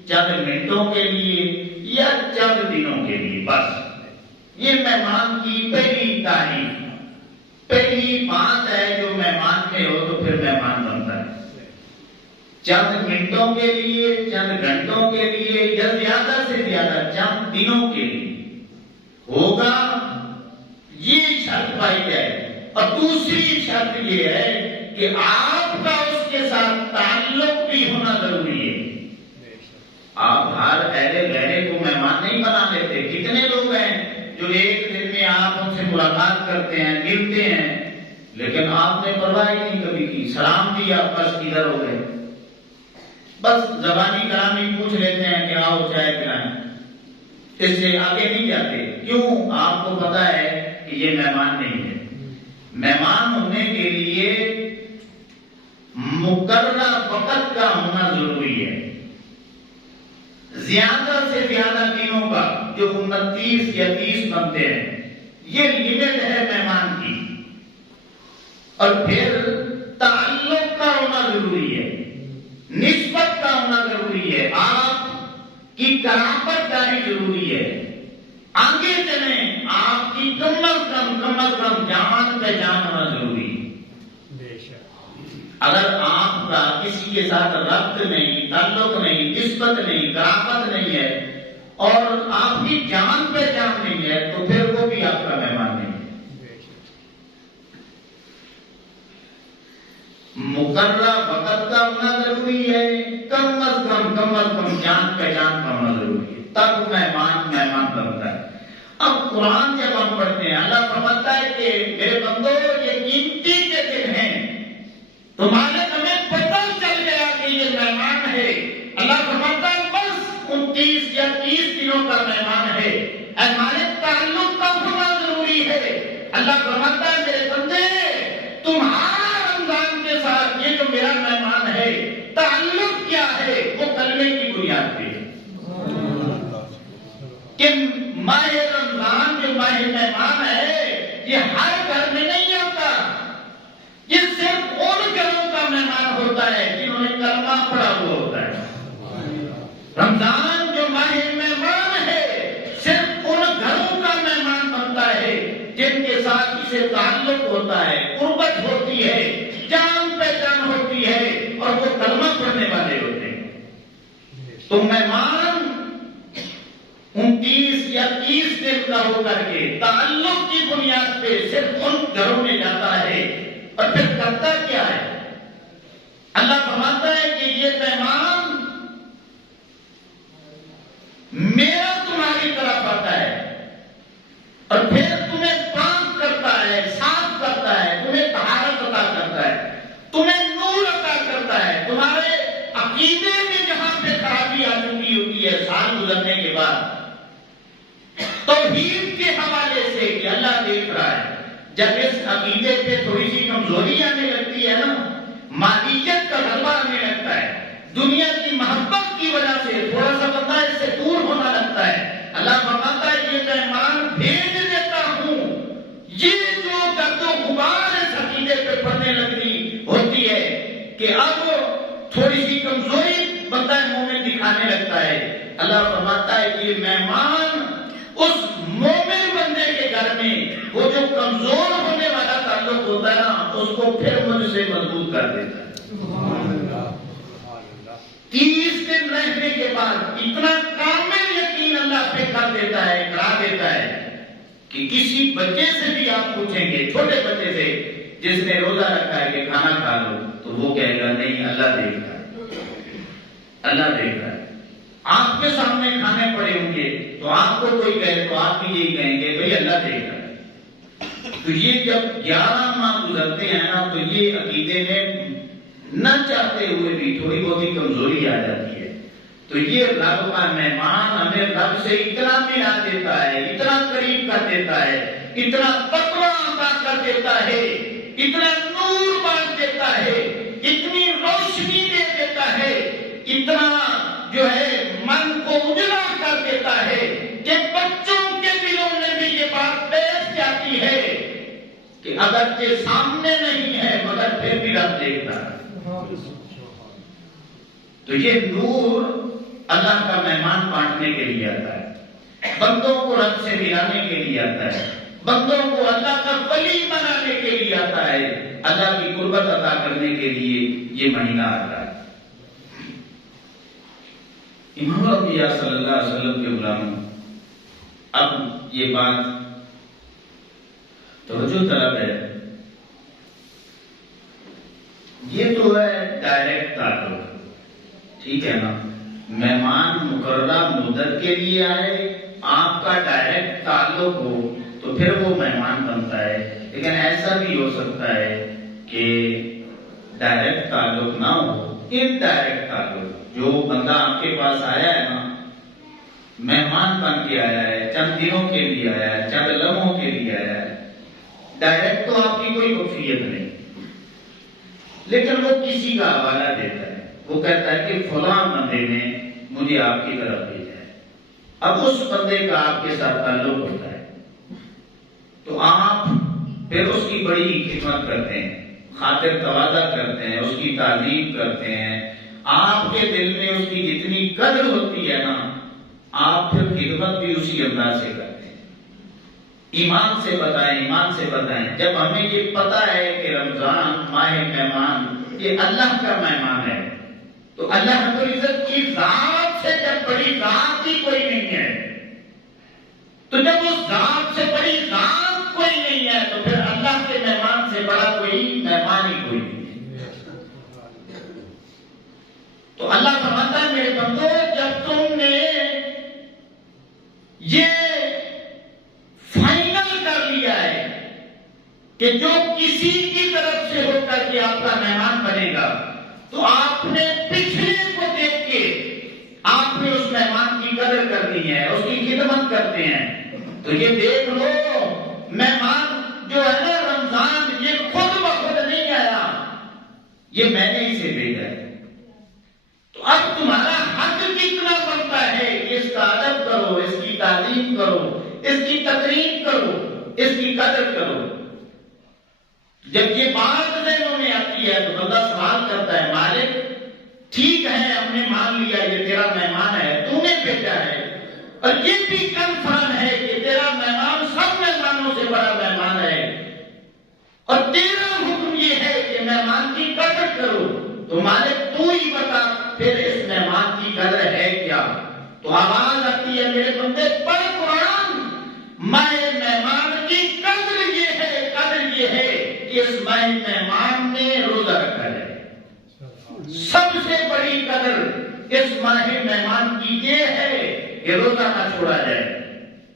چند منٹوں کے لیے یا چند دنوں کے لیے، بس یہ مہمان کی پہلی تعریف، پہلی بات ہے جو مہمان میں ہو تو پھر مہمان بنتا ہے۔ چند منٹوں کے لیے، چند گھنٹوں کے لیے یا زیادہ سے زیادہ چند دنوں کے لیے ہوگا، یہ شرط پائی جائے۔ اور دوسری شرط یہ ہے کہ آپ کا اس کے ساتھ تعلق بھی ہونا ضروری ہے۔ آپ ہر اہل گہرے کو مہمان نہیں بنا لیتے۔ کتنے لوگ ہیں جو ایک دن میں آپ ان سے ملاقات کرتے ہیں، ملتے ہیں، لیکن آپ نے پرواہ ہی نہیں کبھی کی، سلام دیا بس ادھر ہو گئے، بس زبانی کلامی پوچھ لیتے ہیں کہ آؤ چائے پلائیں، اس سے آگے نہیں جاتے۔ کیوں؟ آپ کو پتا ہے کہ یہ مہمان نہیں ہے۔ مہمان ہونے کے لیے مقررہ وقت کا ہونا ضروری ہے، زیادہ سے زیادہ دنوں کا، جو 29 یا 30 بنتے ہیں، یہ لمٹ ہے مہمان کی۔ اور پھر تعلق کا ہونا ضروری ہے، نسبت کا ہونا ضروری ہے، آپ کی قرابت داری ضروری ہے۔ آگے چلیں، آپ کی کم از کم جان پہچان ہونا ضروری ہے۔ اگر آپ کا کسی کے ساتھ ربط نہیں، تعلق نہیں، نسبت نہیں، قرابت نہیں ہے اور آپ کی جان پہچان نہیں ہے تو پھر وہ بھی آپ کا مہمان نہیں ہے۔ مقررہ وقت کا ہونا ضروری ہے، کم از کم جان پہچان کا ہونا ضروری ہے، تب مہمان بنتا ہے۔ اب قرآن جب ہم اللہ فرماتا ہے کہ میرے بندو یہ قیمتی کے دن ہیں، تمہارے ہمیں پتہ چل گیا کہ یہ مہمان ہے۔ اللہ فرماتا ہے بس 29 یا 30 دنوں کا مہمان ہے، ہمارے تعلق کا ہونا ضروری ہے۔ اللہ فرماتا ہے میرے بندے تمہارا رمضان کے ساتھ یہ جو میرا مہمان ہے تعلق کیا ہے، وہ کلمے کی بنیاد پہ کہ ماہ رمضان جو ماہ مہمان ہے یہ ہر گھر میں نہیں آتا، یہ صرف ان گھروں کا مہمان ہوتا ہے جنہوں نے کلمہ پڑھا ہوا ہوتا ہے۔ رمضان جو ماہ مہمان ہے صرف ان گھروں کا مہمان بنتا ہے جن کے ساتھ اسے تعلق ہوتا ہے، قربت ہوتی ہے، جان پہچان ہوتی ہے اور وہ کلمہ پڑھنے والے ہوتے ہیں۔ تو مہمان 29 یا 30 دن کا ہو کر کے تعلق کی بنیاد پہ صرف ان گھروں میں جاتا ہے، اور پھر کرتا کیا ہے؟ اللہ فرماتا ہے کہ یہ مہمان میرا تمہاری طرف آتا ہے اور پھر تمہیں پاک کرتا ہے، صاف کرتا ہے، تمہیں طہارت عطا کرتا ہے، تمہیں نور عطا کرتا ہے۔ تمہارے عقیدے میں جہاں پہ خرابی آ چکی ہوتی ہے سال گزرنے کے بعد، توحید کے حوالے سے کہ اللہ دیکھ رہا ہے، جب اس عقیدے پہ تھوڑی سی کمزوری آنے لگتی ہے نا، مادیت کا غلبہ آنے لگتا ہے، دنیا کی محبت کی وجہ سے تھوڑا سا بندہ اس سے دور ہونا لگتا ہے، اللہ فرماتا ہے یہ مہمان بھیج دیتا ہوں۔ یہ جو گرد و غبار اس عقیدے پہ پڑنے لگتی ہوتی ہے کہ اب تھوڑی سی کمزوری بندہ مومن دکھانے لگتا ہے، اللہ فرماتا ہے کہ یہ مہمان اس مومن بندے کے گھر میں وہ جو کمزور ہونے والا تعلق ہوتا ہے نا اس کو پھر مجھ سے مضبوط کر دیتا ہے۔ 30 دن رہنے کے بعد اتنا کامل یقین اللہ پہ کر دیتا ہے، کرا دیتا ہے کہ کسی بچے سے بھی آپ پوچھیں گے، چھوٹے بچے سے جس نے روزہ رکھا ہے کہ کھانا کھا لو، تو وہ کہے گا نہیں اللہ دیکھ رہا ہے، اللہ دیکھ رہا ہے۔ آپ کے سامنے کھانے پڑے ہوں گے تو آپ کو کوئی کہے تو آپ بھی یہی کہیں گے بھئی اللہ دیکھ رہا ہے۔ تو یہ جب 11 ماہ گزرتے ہیں نا تو یہ عقیدے میں نہ چاہتے ہوئے بھی تھوڑی بہت ہی کمزوری آ جاتی ہے، تو یہ رب کا مہمان ہمیں رب سے اتنا ملا دیتا ہے، اتنا قریب کر دیتا ہے، اتنا تقویٰ عطا کر دیتا ہے، اتنا نور بانٹ دیتا ہے، اتنی روشنی دے دیتا ہے، اتنا جو ہے من کو اجلا کر دیتا ہے کہ بچوں کے دلوں میں بھی یہ بات بیٹھ جاتی ہے کہ اگرچہ سامنے نہیں ہے مگر پھر بھی رب دیکھتا ہے۔ تو یہ نور اللہ کا مہمان بانٹنے کے لیے آتا ہے، بندوں کو رب سے ملانے کے لیے آتا ہے، بندوں کو اللہ کا ولی بنانے کے لیے آتا ہے، اللہ کی قربت عطا کرنے کے لیے یہ مہینہ آتا ہے۔ امام الانبیاء صلی اللہ علیہ وسلم کے غلاموں، اب یہ بات توجہ طلب ہے، یہ تو ہے ڈائریکٹ تعلق، ٹھیک ہے نا، مہمان مقررہ مدت کے لیے آئے، آپ کا ڈائریکٹ تعلق ہو تو پھر وہ مہمان بنتا ہے، لیکن ایسا بھی ہو سکتا ہے کہ ڈائریکٹ تعلق نہ ہو، انڈائریکٹ تعلق، جو بندہ آپ کے پاس آیا ہے نا، مہمان بن کے آیا ہے، چند دنوں کے لیے آیا ہے، چند لمحوں کے لیے آیا ہے، ڈائریکٹ تو آپ کی کوئی وفیت نہیں، لیکن وہ کسی کا حوالہ دیتا ہے، وہ کہتا ہے کہ فلاں بندے نے مجھے آپ کی طرف بھیجا ہے، اب اس بندے کا آپ کے ساتھ تعلق ہوتا ہے تو آپ پھر اس کی بڑی خدمت کرتے ہیں، خاطر تواضع کرتے ہیں، اس کی تعظیم کرتے ہیں، آپ کے دل میں اس کی جتنی قدر ہوتی ہے نا آپ پھر خدمت بھی اسی انداز سے کرتے ہیں۔ ایمان سے بتائیں، ایمان سے بتائیں، جب ہمیں یہ پتا ہے کہ رمضان ماہ مہمان یہ اللہ کا مہمان ہے تو اللہ رب العزت کی ذات سے جب بڑی ذات ہی کوئی نہیں ہے، تو جب اس ذات سے بڑی ذات کوئی نہیں ہے تو پھر اللہ کے مہمان سے بڑا کوئی مہمان ہی کوئی نہیں ہے۔ تو اللہ فرماتا ہے میرے بندو جب تم نے یہ فائنل کر لیا کہ جو کسی کی طرف سے ہو کر کے آپ کا مہمان بنے گا تو آپ نے پچھلے کو دیکھ کے آپ نے اس مہمان کی قدر کرنی ہے، اس کی خدمت کرتے ہیں. تو یہ دیکھ لو مہمان جو ہے نا رمضان یہ خود بخود نہیں آیا، یہ میں نے اسے بھیجا ہے. تو اب تمہارا حق کتنا بنتا ہے کہ اس کا ادب کرو، اس کی تعلیم کرو، اس کی تقریب کرو، اس کی قدر کرو. جب یہ بات ذہنوں میں آتی ہے تو بندہ سوال کرتا ہے مالک ٹھیک ہے ہم نے مان لیا یہ تیرا مہمان ہے، تو نے بھیجا ہے، اور یہ بھی کنفرم ہے کہ تیرا مہمان سب مہمانوں سے بڑا مہمان ہے، اور تیرا حکم یہ ہے کہ مہمان کی قدر کرو. تو مالک تو ہی بتا پھر اس مہمان کی قدر ہے کیا؟ تو آواز آتی ہے میرے بندے پڑھ قرآن. مہمان کی قدر یہ ہے کہ اس مہمان نے روزہ رکھا ہے. سب سے بڑی قدر اس ماہ مہمان کی یہ ہے کہ روزہ نہ چھوڑا جائے،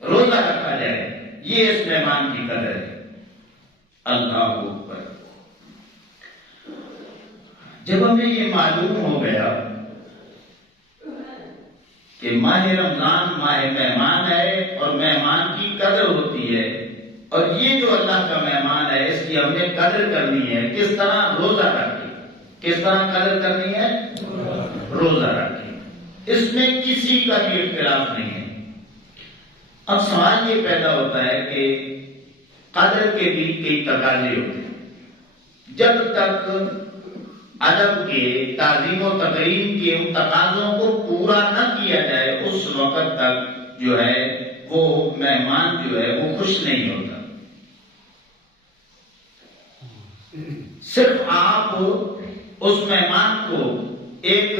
روزہ رکھا جائے. یہ اس مہمان کی قدر ہے. اللہ اکبر. جب ہمیں یہ معلوم ہو گیا کہ ماہ رمضان ماہ مہمان ہے اور مہمان کی قدر ہوتی ہے، اور یہ جو اللہ کا مہمان ہے اس کی ہم نے قدر کرنی ہے. کس طرح؟ روزہ رکھ کے. کس طرح قدر کرنی ہے؟ روزہ رکھ کے. اس میں کسی کا بھی اختلاف نہیں ہے. اب سوال یہ پیدا ہوتا ہے کہ قدر کے بھی کئی تقاضے ہوتے ہیں. جب تک ادب کے، تعظیم و تکریم کے ان تقاضوں کو پورا نہ کیا جائے اس وقت تک جو ہے وہ مہمان جو ہے وہ خوش نہیں ہوتا. صرف آپ اس مہمان کو ایک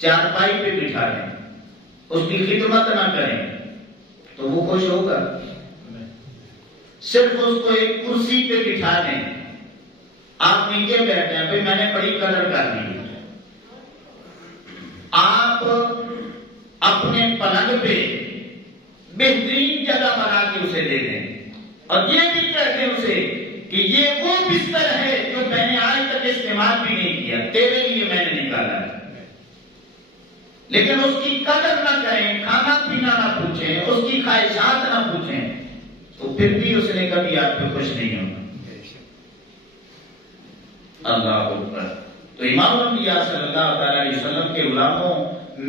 چارپائی پہ بٹھا دیں، اس کی خدمت نہ کریں تو وہ خوش ہوگا. صرف اس کو ایک کرسی پہ بٹھا دیں، آپ نیچے بیٹھے ہیں بھائی میں نے بڑی قدر کر دی. آپ اپنے پلنگ پہ بہترین جگہ بنا کے اسے دے دیں اور یہ بھی کہتے ہیں اسے کہ یہ وہ بستر ہے جو میں نے آج تک استعمال بھی نہیں کیا، تیرے لیے میں نے نکالا ہے. لیکن اس کی قدر نہ کریں، کھانا پینا نہ پوچھیں، اس کی خواہشات نہ پوچھیں تو پھر بھی اس نے کبھی آپ پہ خوش نہیں ہونا. اللہ اکبر. تو امام الانبیاء صلی اللہ تعالی علیہ وسلم کے غلاموں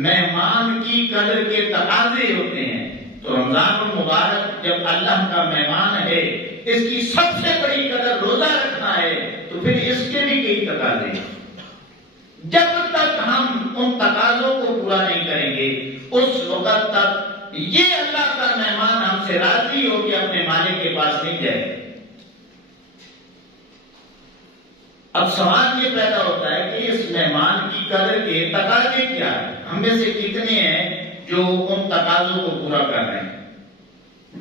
مہمان کی قدر کے تقاضے ہوتے ہیں. تو رمضان المبارک جب اللہ کا مہمان ہے اس کی سب سے بڑی قدر روزہ رکھنا ہے تو پھر اس کے بھی کئی تقاضے ہیں. جب تک ہم ان تقاضوں کو پورا نہیں کریں گے اس وقت تک یہ اللہ کا مہمان ہم سے راضی ہو کے اپنے مالک کے پاس نہیں جائے. اب سوال یہ پیدا ہوتا ہے کہ اس مہمان کی قدر کے تقاضے کیا ہیں؟ ہم میں سے کتنے ہیں جو ان تقاضوں کو پورا کر رہے ہیں؟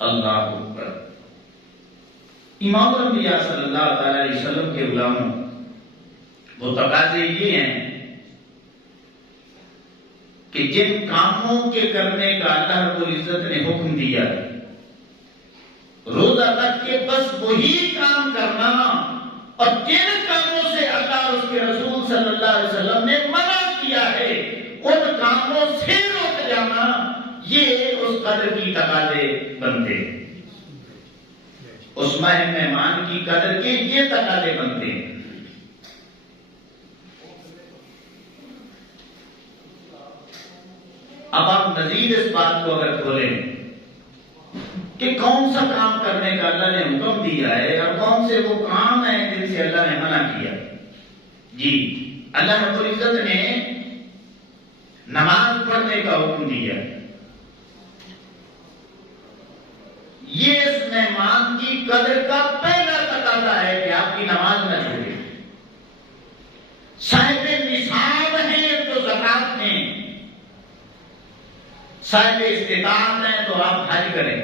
اللہ اکبر. امام الانبیاء صلی اللہ تعالی علیہ وسلم کے غلاموں وہ تقاضے یہ ہیں کہ جن کاموں کے کرنے کا اللہ رب العزت نے حکم دیا ہے روزہ رکھ کے بس وہی کام کرنا، اور جن کاموں سے اللہ اور اس کے رسول صلی اللہ علیہ وسلم نے منع کیا ہے ان کاموں سے رک جانا، یہ اس قدر کی تقاضے بنتے ہیں. اس ماہ مہمان کی قدر کے یہ تقاضے بنتے ہیں. اب آپ مزید اس بات کو اگر کھولیں کہ کون سا کام کرنے کا اللہ نے حکم دیا ہے اور کون سے وہ کام ہیں جن سے اللہ نے منع کیا. جی اللہ رب العزت نے نماز پڑھنے کا حکم دیا. یہ اس مہمان کی قدر کا پہلا تقاضا ہے کہ آپ کی نماز نہ چھوڑیں. صاحب نصاب ہیں تو زکات دیں، صاحب استطاعت ہیں تو آپ حج کریں،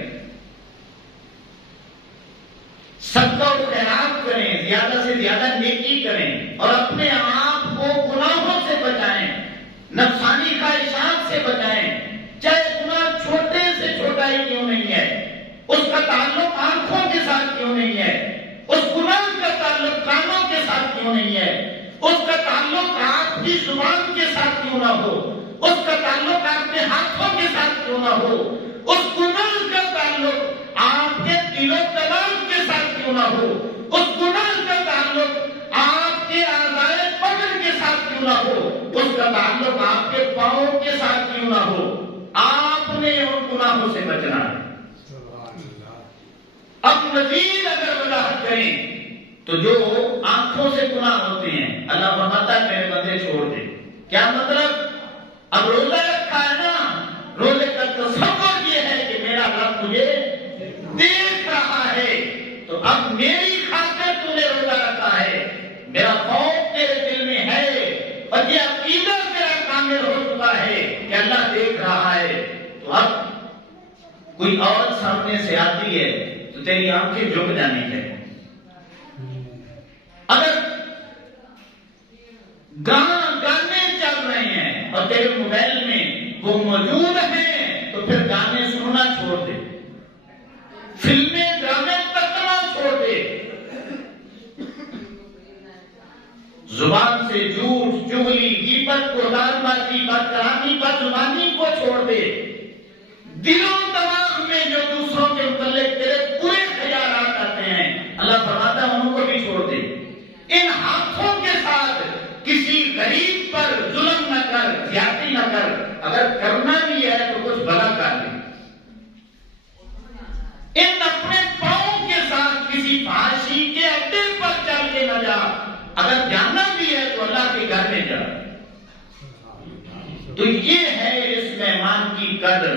صدقہ و خیرات کریں، زیادہ سے زیادہ نیکی کریں اور اپنے آپ کو گناہوں سے بچائیں، نفسانی خواہشات سے بچائیں. چاہے گناہ چھوٹے سے چھوٹا ہی کیوں نہیں ہے، اس کا تعلق آنکھوں کے ساتھ ساتھ کیوں نہیں ہے؟ اس گناہ کا تعلق کانوں کے ساتھ کیوں نہیں ہے؟ اس کا تعلق آپ کی زبان کے ساتھ کیوں نہ ہو؟ اس کا تعلق آپ کے ہاتھوں کے ساتھ کیوں نہ ہو؟ اس گناہ کا تعلق آپ کے دل و دماغ کے ساتھ کیوں نہ ہو؟ اس گناہ کا تعلق آپ کے اعضائے بدن کے ساتھ کیوں نہ ہو؟ اس کا تعلق آپ کے پاؤں کے ساتھ کیوں نہ ہو؟ آپ نے ان گناہوں سے بچنا ہے۔ اب مزید اگر وضاحت کریں تو جو آنکھوں سے گناہ ہوتے ہیں، اللہ فرماتا ہے میرے بندے چھوڑ دے۔ کیا مطلب؟ اب روزہ رکھا ہے نا، روزے کا تصور یہ ہے کہ میرا رب مجھے دیکھ رہا ہے، تو اب میری خاطر تو نے روزہ رکھا ہے، میرا خوف تیرے دل میں ہے اور یہ عقیدہ تیرا کامل ہو چکا ہے کہ اللہ دیکھ رہا ہے، تو اب کوئی عورت سامنے سے آتی ہے تو تیری آنکھیں جھک جانی چاہیے۔ اگر گانے چل رہے ہیں اور تیرے موبائل میں وہ موجود ہیں تو پھر گانے سننا چھوڑ دے، فلمیں ڈرامے تکنا چھوڑ دے، زبان سے جھوٹ، چغلی، غیبت، بہتان بازی، بدکلامی، بدزبانی کو چھوڑ دے، دل و دماغ میں جو دوسروں کے متعلق تیرے برے خیالات آتے ہیں اللہ فرماتا ہے ان کو بھی چھوڑ دے۔ ان ہاتھوں کے ساتھ کسی غریب پر ظلم نہ کر، زیادتی نہ کر، اگر کرنا بھی ہے تو کچھ بھلا کر لے۔ ان اپنے پاؤں کے ساتھ کسی فحاشی کے اڈے پر چل کے نہ جا، اگر جانا بھی ہے تو اللہ کے گھر میں جا۔ تو یہ ہے اس مہمان کی قدر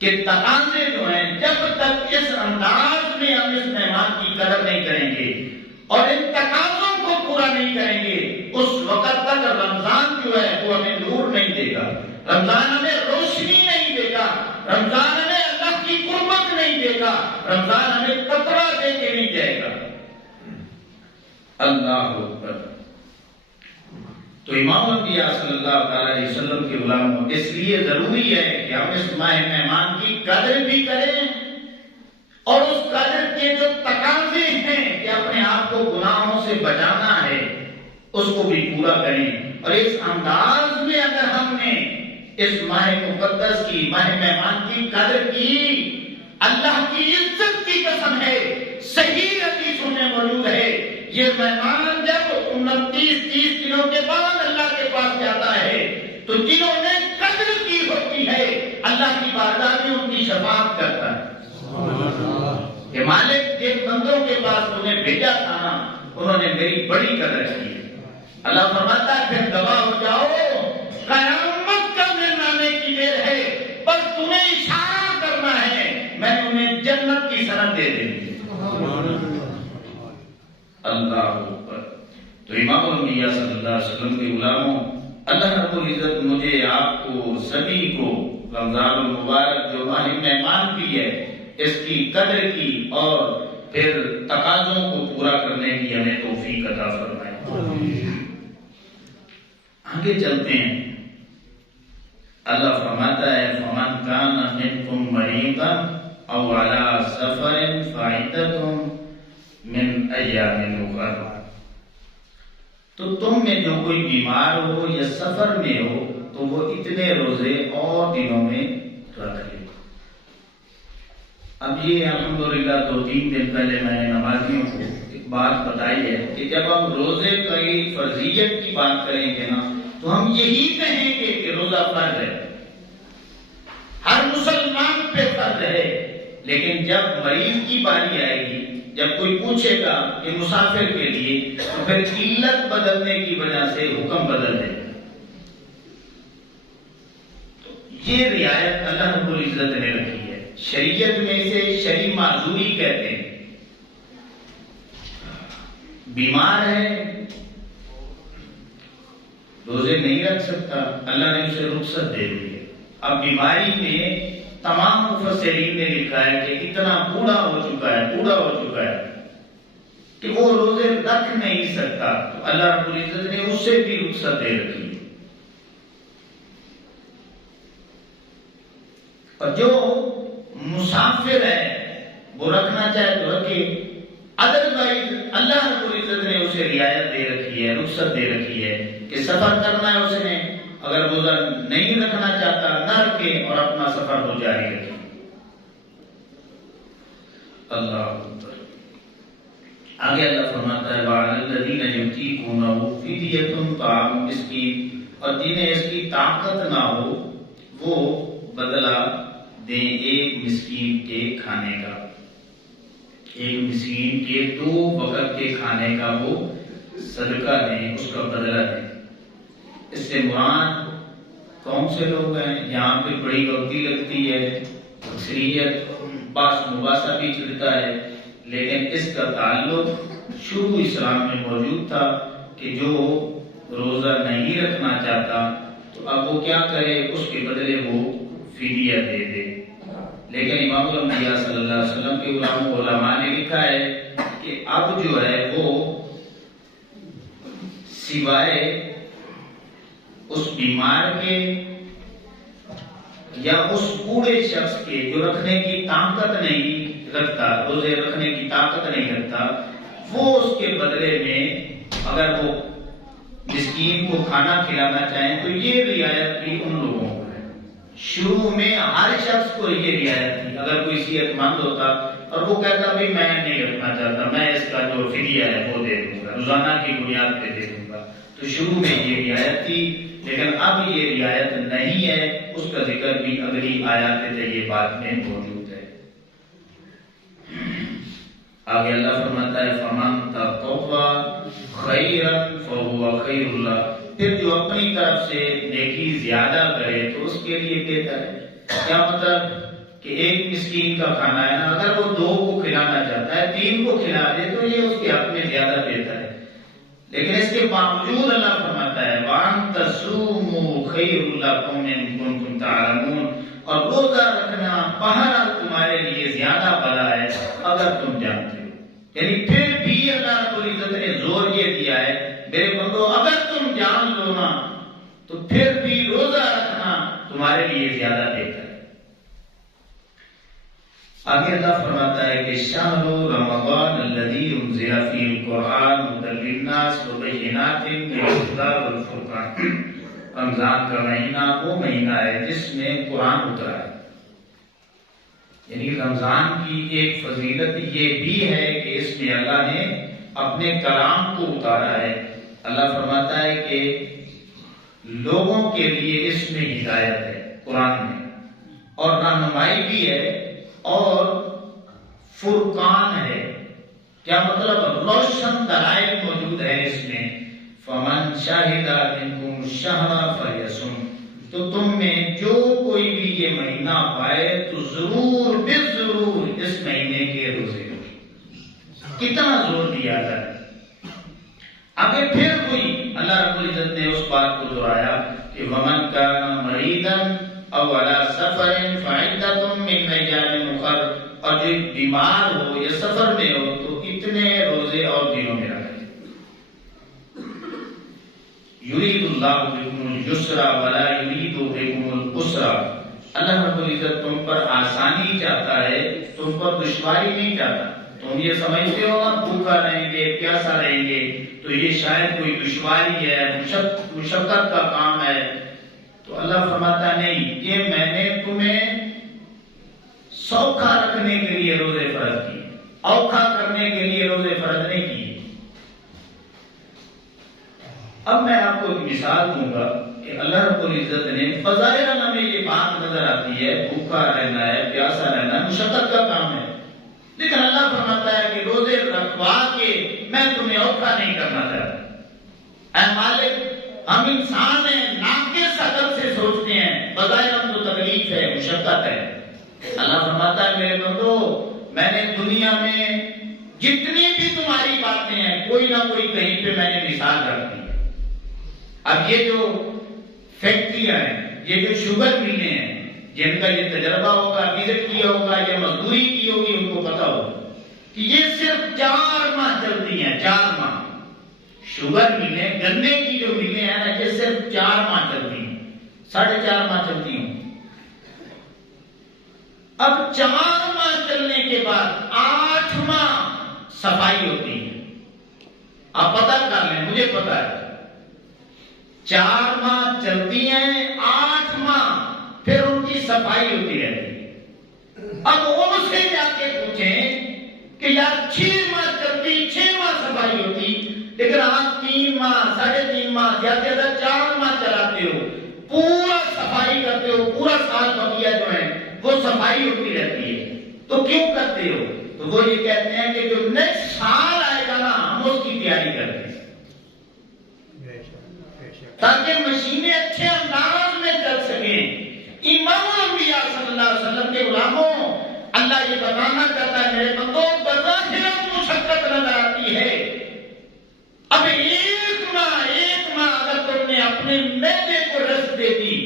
کہ تقاضے جو ہیں، جب تک اس انداز میں ہم اس مہمان کی قدر نہیں کریں گے اور ان تقاضوں کو پورا نہیں کریں گے، اس وقت تک رمضان جو ہے وہ ہمیں نور نہیں دے گا، رمضان ہمیں روشنی نہیں دے گا، رمضان ہمیں اللہ کی قربت نہیں دے گا، رمضان ہمیں قطرہ دے کے نہیں جائے گا۔ اللہ اکبر۔ تو امام انبیاء صلی اللہ علیہ وسلم کے غلاموں، اس لیے ضروری ہے کہ ہم اس ماہ مہمان کی قدر بھی کریں اور اس قدر کے جو تقاضے ہیں کہ اپنے آپ کو گناہوں سے بچانا ہے اس کو بھی پورا کریں۔ اور اس انداز میں اگر ہم نے اس ماہ مقدس کی، ماہ مہمان کی قدر کی، اللہ کی عزت کی قسم ہے، صحیح حدیثوں میں موجود ہے، یہ مہمان جب 29-30 دنوں کے بعد اللہ کے پاس جاتا ہے تو جنہوں نے قدر کی ہوتی ہے اللہ کی بارگاہ میں ان کی شفاعت کرتا ہے کہ مالک جن بندوں کے پاس انہیں بھیجا تھا نا انہوں نے میری بڑی قدر کی ہے۔ اللہ فرماتا ہے پھر گواہ ہو جاؤ، قیامت کا دن آنے کی دیر ہے، بس تمہیں اشارہ کرنا ہے، میں تمہیں جنت کی سند دے دیں گی۔ اللہ اکبر۔ تو امام الانبیاء صلی اللہ علیہ وسلم کے غلاموں، اللہ رب العزت مجھے، آپ کو، سبھی کو رمضان المبارک جو ماہ مہمان بھی ہے اس کی قدر کی اور پھر تقاضوں کو پورا کرنے کی ہمیں توفیق عطا فرمائے۔ آگے چلتے ہیں، اللہ فرماتا ہے فَمَنْ كَانَ مِنْكُمْ مَرِيضًا أَوْ عَلَى سَفَرٍ فَعِدَّةٌ مِنْ أَيَّامٍ أُخَرَ۔ تو تم میں جو کوئی بیمار ہو یا سفر میں ہو تو وہ اتنے روزے اور دنوں میں رکھ لے۔ اب یہ الحمدللہ 2-3 دن پہلے میں نے نمازیوں کو ایک بات بتائی ہے کہ جب ہم روزے کی فرضیت کی بات کریں گے نا تو ہم یہی کہیں گے کہ روزہ فرض ہے، ہر مسلمان پہ فرض ہے، لیکن جب مریض کی باری آئے گی، جب کوئی پوچھے گا کہ مسافر کے لیے، تو پھر علت بدلنے کی وجہ سے حکم بدل دے گا۔ تو یہ رعایت اللہ رب العزت نے رکھی ہے، شریعت میں اسے شرعی معذوری کہتے ہیں۔ بیمار ہے، روزے نہیں رکھ سکتا، اللہ نے اسے رخصت دے دی ہے۔ اب بیماری میں تمام مفسرین نے لکھا ہے کہ اتنا بوڑھا ہو چکا ہے کہ وہ روزے رکھ نہیں سکتا، تو اللہ رب العزت نے اس سے بھی رخصت دے رکھی ہے۔ اور جو مسافر ہے وہ رکھنا چاہے تو رکھے، ادروائز اللہ رب العزت نے اسے رعایت دے رکھی ہے، رخصت دے رکھی ہے کہ سفر کرنا ہے اس نے، اگر روزہ نہیں رکھنا چاہتا نہ رکھے اور اپنا سفر کو جاری رکھے۔ اللہ اکبر۔ آگے اللہ فرماتا ہے وَعَلَى الَّذِينَ يُطِيقُونَهُ فِدْيَةٌ طَعَامُ مِسْكِينٍ، اور جنہیں اس کی طاقت نہ ہو وہ بدلہ دیں ایک مسکین کے کھانے کا، ایک مسکین کے 2 وقت کے کھانے کا وہ صدقہ دیں، اس کا بدلہ دیں۔ اس سے مراد کون سے لوگ ہیں؟ یہاں پہ بڑی غلطی لگتی ہے، اکثریت باس مباحثہ بھی چلتا ہے، لیکن اس کا تعلق شروع اسلام میں موجود تھا کہ جو روزہ نہیں رکھنا چاہتا تو اب وہ کیا کرے، اس کے بدلے وہ فدیہ دے دے۔ لیکن امام الانبیاء صلی اللہ علیہ وسلم کے علماء نے لکھا ہے کہ اب جو ہے وہ سوائے اس بیمار کے یا اس بوڑھے شخص کے جو رکھنے کی طاقت نہیں رکھتا، روزے رکھنے کی طاقت نہیں رکھتا، وہ اس کے بدلے میں اگر وہ مسکین کو کھانا کھلانا چاہیں تو یہ رعایت بھی ان لوگوں کو ہے۔ شروع میں ہر شخص کو یہ رعایت تھی، اگر کوئی صحت مند ہوتا اور وہ کہتا بھی میں نہیں رکھنا چاہتا، میں اس کا جو فدیہ ہے وہ دے دوں گا، روزانہ کی بنیاد پہ دے دوں گا، تو شروع میں یہ رعایت تھی، لیکن اب یہ رعایت نہیں ہے۔ اس کا ذکر بھی اگلی آیات طیبات میں موجود ہے۔ آگے اللہ فرماتا ہے فَمَن تَطَوَّعَ خَيْرًا فَهُوَ خَيْرٌ لَهُ، پھر جو اپنی طرف سے نیکی زیادہ کرے تو اس کے لیے بہتر ہے۔ کیا مطلب کہ ایک مسکین کا کھانا ہے، اگر وہ 2 کو کھلانا چاہتا ہے 3 کو کھلا دے تو یہ اس کے حق میں زیادہ بہتر ہے۔ لیکن اس کے باوجود اللہ فرماتا ہے وَأَن تَصُومُوا خَيْرٌ لَكُمْ إِن كُنتُمْ تَعْلَمُونَ، اور روزہ رکھنا بہرحال تمہارے لیے زیادہ بھلا ہے اگر تم جانتے ہو۔ یعنی پھر بھی اللہ رب العزت نے زور یہ دیا ہے میرے بندو اگر تم جان لو نا تو پھر بھی روزہ رکھنا تمہارے لیے زیادہ بہتر ہے۔ آگے اللہ فرماتا ہے کہ شہر رمضان الذی انزل فیہ القرآن ھدی للناس وبینات من الہدی والفرقان، رمضان کا مہینہ وہ مہینہ ہے جس میں قرآن اترا ہے۔ یعنی رمضان کی ایک فضیلت یہ بھی ہے کہ اس میں اللہ نے اپنے کلام کو اتارا ہے۔ اللہ فرماتا ہے کہ لوگوں کے لیے اس میں ہدایت ہے قرآن میں، اور رہنمائی بھی ہے اور فرقان ہے۔ کیا مطلب؟ روشن دلائل موجود ہے اس میں۔ فَمَن شَهِدَ مِنْكُمُ الشَّهْرَ فَلْيَصُمْ، تو تم میں جو کوئی بھی یہ مہینہ پائے تو ضرور بالضرور اس مہینے کے روزے رکھے۔ کتنا زور دیا جائے۔ آگے پھر کوئی اللہ رب العزت نے اس بات کو دہرایا کہ وَمَن كَانَ مَرِيضًا أَوْ عَلَى سَفَرٍ فَعِدَّةٌ مِّنْ أَيَّامٍ أُخَرَ، اور جو بیمار ہو یا سفر میں ہو تو اتنے روزے اور دنوں میں رکھے۔ یرید اللہ بکم الیسر ولا یرید بکم العسر، اللہ رب العزت تم پر آسانی چاہتا ہے، تم پر دشواری نہیں چاہتا۔ تم یہ سمجھتے ہو نا بھوکا رہیں گے پیاسا رہیں گے تو یہ شاید کوئی دشواری ہے، مشقت کا کام ہے، تو اللہ فرماتا نہیں، یہ میں نے تمہیں سوکھا رکھنے کے لیے روزے فرض کیے، اوکھا کرنے کے لیے روزے فرض نہیں کیے۔ اب میں آپ کو ایک مثال دوں گا کہ اللہ رب العزت نے فضائل میں یہ بات نظر آتی ہے بھوکا رہنا ہے پیاسا رہنا ہے مشقت کا کام ہے، لیکن اللہ فرماتا ہے کہ روزے رکھوا کے میں تمہیں اوکھا نہیں کرنا چاہتا۔ اے مالک، ہم انسان ہیں، ناقص عقل سے سوچتے ہیں، بظاہر ہم تو تکلیف ہے مشقت ہے۔ اللہ فرماتا ہے میرے بندو، میں نے دنیا میں جتنی بھی تمہاری باتیں ہیں کوئی نہ کوئی کہیں پہ میں نے مثال رکھ دی۔ اب یہ جو فیکٹریاں ہیں، یہ جو شوگر ملیں ہیں، جن کا یہ تجربہ ہوگا، وزٹ کیا ہوگا یا مزدوری کی ہوگی، ان کو پتا ہوگا کہ یہ صرف 4 ماہ چلتی ہیں، 4 ماہ۔ شوگر ملیں، گنے کی جو ملیں ہیں نا، یہ صرف 4 ماہ چلتی ہیں، 4.5 ماہ چلتی ہوں۔ اب 4 ماہ چلنے کے بعد 4 ماہ چلتی ہیں، 8 ماہ پھر ان کی صفائی ہوتی رہتی ہے۔ اب ان سے جا کے پوچھیں کہ یار 6 ماہ چلتی، 6 ماہ صفائی ہوتی، لیکن آپ 3 ماہ 3.5 ماہ زیادہ سے زیادہ 4 ماہ چلاتے ہو، پورا صفائی کرتے ہو، پورا سال بقیہ جو ہے وہ صفائی ہوتی رہتی ہے، تو کیوں کرتے ہو؟ تو وہ یہ کہتے ہیں کہ جو نیکسٹ سال آئے گا نا ہم اس کی تیاری کرتے ہیں تاکہ مشینیں اچھے انداز میں چل سکیں۔ امام الانبیاء صلی اللہ علیہ وسلم کے غلاموں، اللہ یہ بتانا چاہتا ہے میرے بندوں، بظاہر مشقت نظر آتی ہے، اب 1 ماہ اگر تم نے اپنے معدے کو رس دے دی،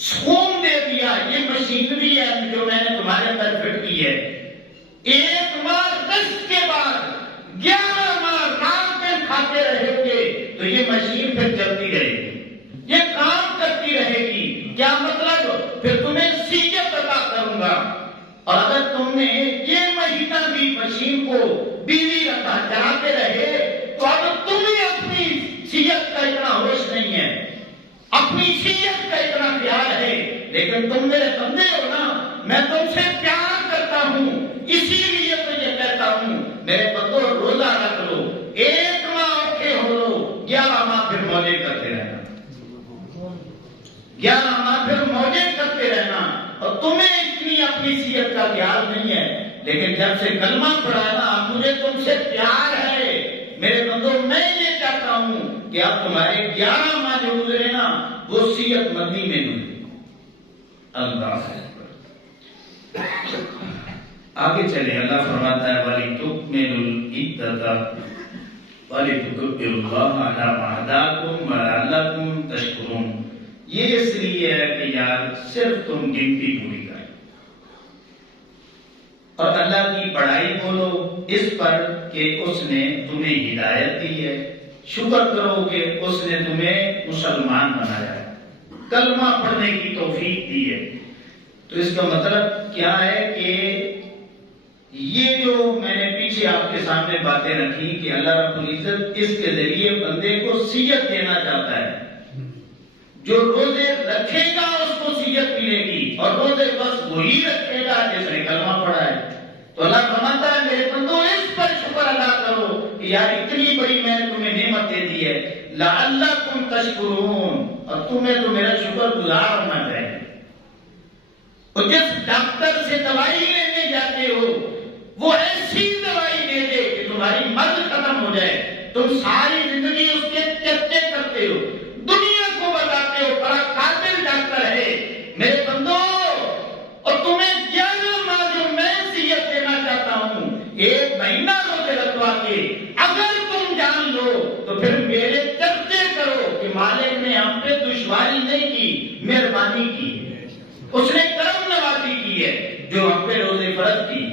سکون دے دیا، یہ مشینری ہے جو میں نے تمہارے اندر فٹ کی ہے، 1 ماہ رس کے بعد 11 ماہ رات دن کھاتے رہے گے تو یہ مشین پھر چلتی رہے گی، یہ کام کرتی رہے گی۔ کیا مطلب؟ پھر تمہیں صحت عطا کروں گا۔ اور اگر تم نے یہ مہینہ بھی مشین کو بیوی رکھا چلاتے رہے تو اب تمہیں اپنی صحت کا اتنا ہوش نہیں ہے، اپنی صحت کا اتنا خیال ہے، لیکن تم میرے بندے ہو نا، میں تم سے پیار کرتا ہوں، اسی لیے تو یہ کہتا ہوں میرے بندوں روزہ رکھ لو، 1 ماہ اوکے ہو لو، 11 ماہ پھر موجے کرتے رہنا، 11 ماہ پھر موجے کرتے رہنا، اور تمہیں اتنی اپنی صحت کا خیال نہیں ہے، لیکن جب سے کلمہ پڑھا نا مجھے تم سے پیار ہے میرے بندوں، میں یہ چاہتا ہوں کہ اب تمہارے 11 ماہ جو گزرے نا وہ صحت مندی میں گزرے۔ اللہ آگے چلے، اللہ فرماتا ہے وَلِتُكْمِلُوا الْعِدَّةَ وَلِتُكَبِّرُوا اللَّهَ عَلَىٰ مَا هَدَاكُمْ وَلَعَلَّكُمْ تَشْكُرُونَ۔ یہ اس لیے ہے کہ یار صرف تم گنتی پوری کریں اور اللہ کی بڑائی بولو اس پر کہ اس نے تمہیں ہدایت دی ہے، شکر کرو کہ اس نے تمہیں مسلمان بنایا ہے، کلمہ پڑھنے کی توفیق دی ہے۔ تو اس کا مطلب کیا ہے کہ یہ جو میں نے پیچھے آپ کے سامنے باتیں رکھی کہ اللہ رب العزت اس کے ذریعے بندے کو صحت دینا چاہتا ہے، جو روزے رکھے گا اس کو صحت ملے گی، اور روزے بس وہی رکھے گا جس نے کلمہ پڑھا ہے۔ تو اللہ فرماتا ہے میرے بندو اس پر شکر ادا کرو کہ یار اتنی بڑی میں نے تمہیں نعمت دے دی ہے، لعلکم تشکرون، اور تمہیں تو میرا شکر گزار ہونا چاہیے۔ اور جس ڈاکٹر سے دوائی لینے جاتے ہو وہ ایسی دوائی دے دے کہ تمہاری مرض ختم ہو جائے، تم ساری زندگی اس کے چرچے کرتے ہو، دنیا کو بتاتے ہو بڑا قابل ڈاکٹر ہے میرے بندو، اور تمہیں 11 ماہ جو میں صحت دینا چاہتا ہوں 1 مہینہ روزے رکھوا کے اگر تم جان لو تو پھر میرے چرچے کرو کہ مالک نے ہم پہ دشواری نہیں کی، مہربانی کی، اس نے کرم نوازی کی ہے جو ہم پہ روزے فرض کی۔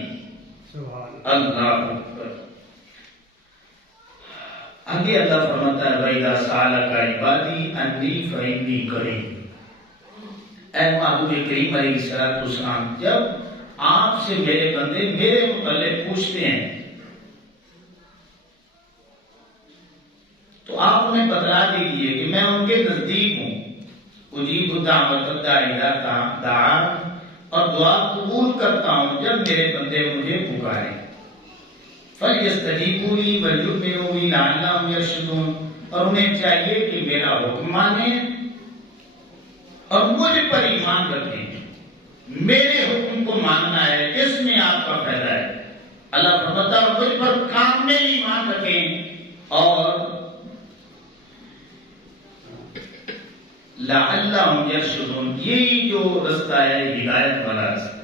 اللہ اکبر۔ آگے اللہ فرماتا ہے وَإِذَا سَأَلَكَ عِبَادِي عَنِّي فَإِنِّي قَرِيبٌ۔ اے محبوب کریم علیہ السلام، جب آپ سے میرے بندے میرے متعلق پوچھتے ہیں تو آپ انہیں بتلا دیجئے کہ میں ان کے نزدیک ہوں، اجیب دعوت الداعی اذا دعان، اور دعا قبول کرتا ہوں جب میرے بندے مجھے پکاریں۔ فَلْيَسْتَجِيبُوا لِي وَلْيُؤْمِنُوا بِي لَعَلَّهُمْ يَرْشُدُونَ، اور انہیں چاہیے کہ میرا حکم مانیں اور مجھ پر ایمان رکھیں، میرے حکم کو ماننا ہے، اس میں آپ کا فائدہ ہے۔ اللہ فرماتا ہے مجھ پر کام میں ایمان رکھیں اور لَعَلَّهُمْ يَرْشُدُونَ، یہی جو رستہ ہے ہدایت والا رستہ ہے۔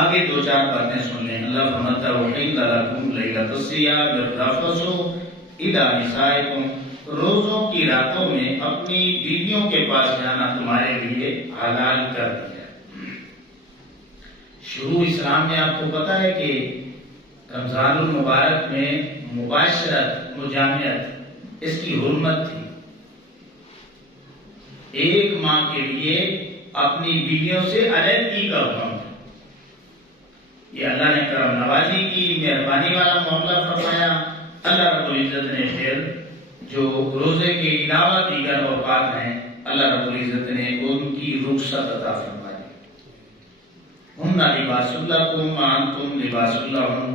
آگے 2-4 باتیں سن لیں۔ اللہ فرماتا ہے وَحِلَّ لَكُمْ لَيْلَةَ الصِّيَامِ الرَّفَثُ إِلَىٰ نِسَائِكُمْ، روزوں کی راتوں میں اپنی بیویوں کے پاس جانا تمہارے لیے حلال کر دیا۔ شروع اسلام میں آپ کو پتا ہے کہ رمضان المبارک میں مباشرت، مجامعت، اس کی حرمت تھی۔ 1 ماہ کے لیے اپنی بیویوں سے علیحدگی کا حکم تھا۔ یہ اللہ نے کرم نوازی کی، مہربانی والا معاملہ فرمایا۔ اللہ رب العزت نے پھر جو روزے کے علاوہ دیگر اوقات ہیں اللہ رب العزت نے ان کی رخصت عطا فرما دی. ہن لباس لکم وانتم لباس لہم.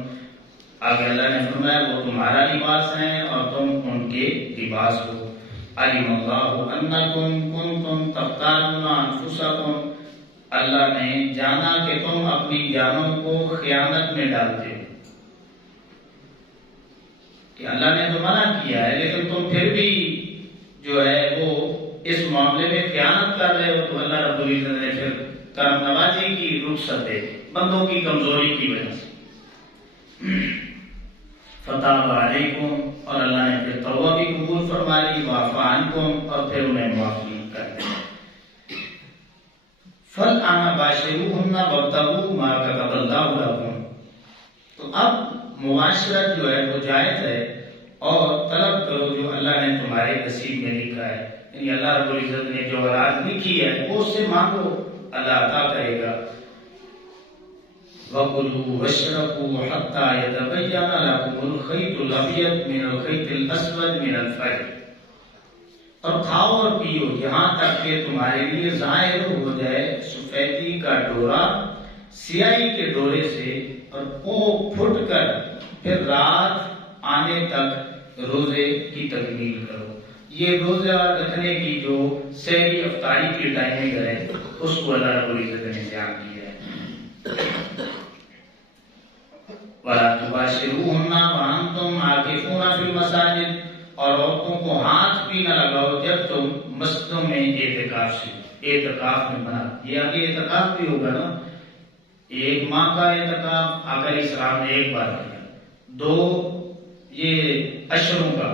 آگے اللہ نے فرمایا وہ تمہارا لباس ہیں اور تم ان کے لباس ہو. علم اللہ انکم کنتم تختارون انفسکم. اللہ نے جانا کہ تم اپنی جانوں کو خیانت میں ڈالتے ہو. کہ اللہ نے تو منع کیا ہے لیکن تم پھر بھی جو ہے وہ اس معاملے میں خیانت کر رہے ہو. تو اللہ رب العزت نے پھر کرم نوازی کی رخصت دے بندوں کی کمزوری کی وجہ سے. فتح علیکم اور اللہ نے پھر توبہ بھی قبول فرما لی. وعفا عنکم اور پھر انہیں معافی کر دیا. فالآن باشروہن وابتغوا ما کتب اللہ لکم. تو اب معاشرت جو ہے وہ جائز ہے اور طلب کرو جو اللہ نے تمہارے نصیب میں لکھا ہے. یعنی اللہ رب العزت نے جو اولاد لکھی ہے وہ اس سے مانگو اللہ عطا کرے گا. وَكُلُوا وَاشْرَبُوا حَتَّى يَتَبَيَّنَ لَكُمُ الْخَيْطُ الْأَبْيَضُ مِنَ الْخَيْطِ الْأَسْوَدِ مِنَ الْفَجْرِ. اور کھاؤ اور پیو یہاں تک کہ تمہارے لیے ظاہر ہو جائے سفیدی کا ڈورا سیاہی کے ڈورے سے اور وہ پھٹ کر پھر رات آنے تک روزے کی تکمیل کرو. یہ روزہ رکھنے کی جو سحری افطاری کی ٹائمنگ ہے اس کو اللہ رب العزت نے بیان کیا ہے. وَلَا تُبَاشِرُوهُنَّ وَأَنْتُمْ عَاكِفُونَ فِي الْمَسَاجِدِ. اور عورتوں کو ہاتھ بھی نہ لگاؤ جب تم مسجدوں میں اعتکاف میں بنا. یہ آگے اعتکاف بھی ہوگا نا. ایک ماہ کا اعتکاف آقا اسلام نے ایک بار کیا. 2 یہ اشروں کا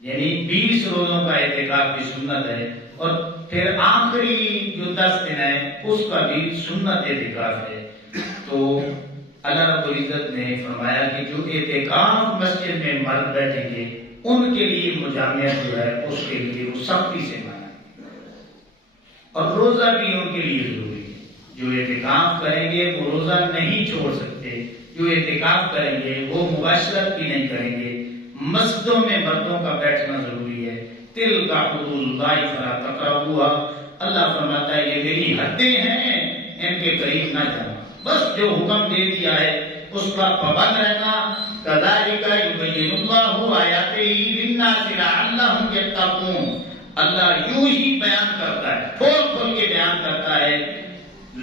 یعنی 20 روزوں کا اعتکاف بھی سنت ہے. اور پھر آخری جو 10 دن ہے اس کا بھی سنت اعتکاف ہے. تو اللہ رب العزت نے فرمایا کہ جو اعتکاف مسجد میں مرد بیٹھیں گے ان کے لیے مجامعت جو ہے اس کے لیے وہ سختی سے مانا. اور روزہ بھی ان کے لیے ضروری ہے. جو اعتکاف کریں گے وہ روزہ نہیں چھوڑ سکتے. جو اعتکاف کریں گے وہ مباشرت بھی نہیں کریں گے. مسجدوں میں مردوں کا بیٹھنا ضروری ہے. تلک حدود اللہ فلا تقربوها. اللہ فرماتا ہے یہ میری حدیں ہیں ان کے قریب نہ جانا. بس جو حکم دے دیا ہے اس کا پابند رہنا. کذالک یبین اللہ آیاتہ للناس لعلہم یتقون. اللہ یوں ہی بیان کرتا ہے کھول کھول کے بیان کرتا ہے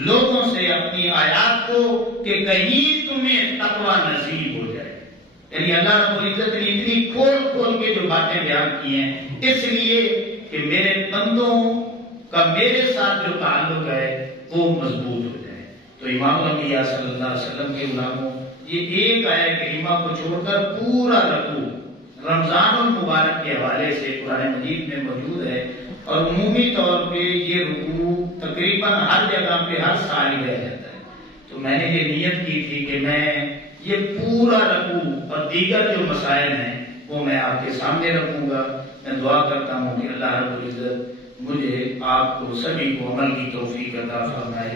لوگوں سے اپنی آیات کو کہ کہیں تمہیں تقوی نصیب ہو جائے. یعنی اللہ رب العزت نے اتنی کھول کھول کے جو باتیں بیان کی ہیں اس لیے کہ میرے بندوں کا میرے ساتھ جو تعلق ہے وہ مضبوط ہو جائے. تو امام الانبیاء صلی اللہ علیہ وسلم کے غلاموں یہ ایک آیت کریمہ کو چھوڑ کر پورا رکوع رمضان المبارک کے حوالے سے قرآن مجید میں موجود ہے. اور عمومی طور پہ یہ رکوع تقریباً ہر جگہ پہ ہر سال رہ جاتا ہے. تو میں نے یہ نیت کی تھی کہ میں یہ پورا رکوع اور دیگر جو مسائل ہیں وہ میں آپ کے سامنے رکھوں گا. میں دعا کرتا ہوں کہ اللہ رب العزت مجھے آپ کو سبھی کو عمل کی توفیق عطا فرمائے.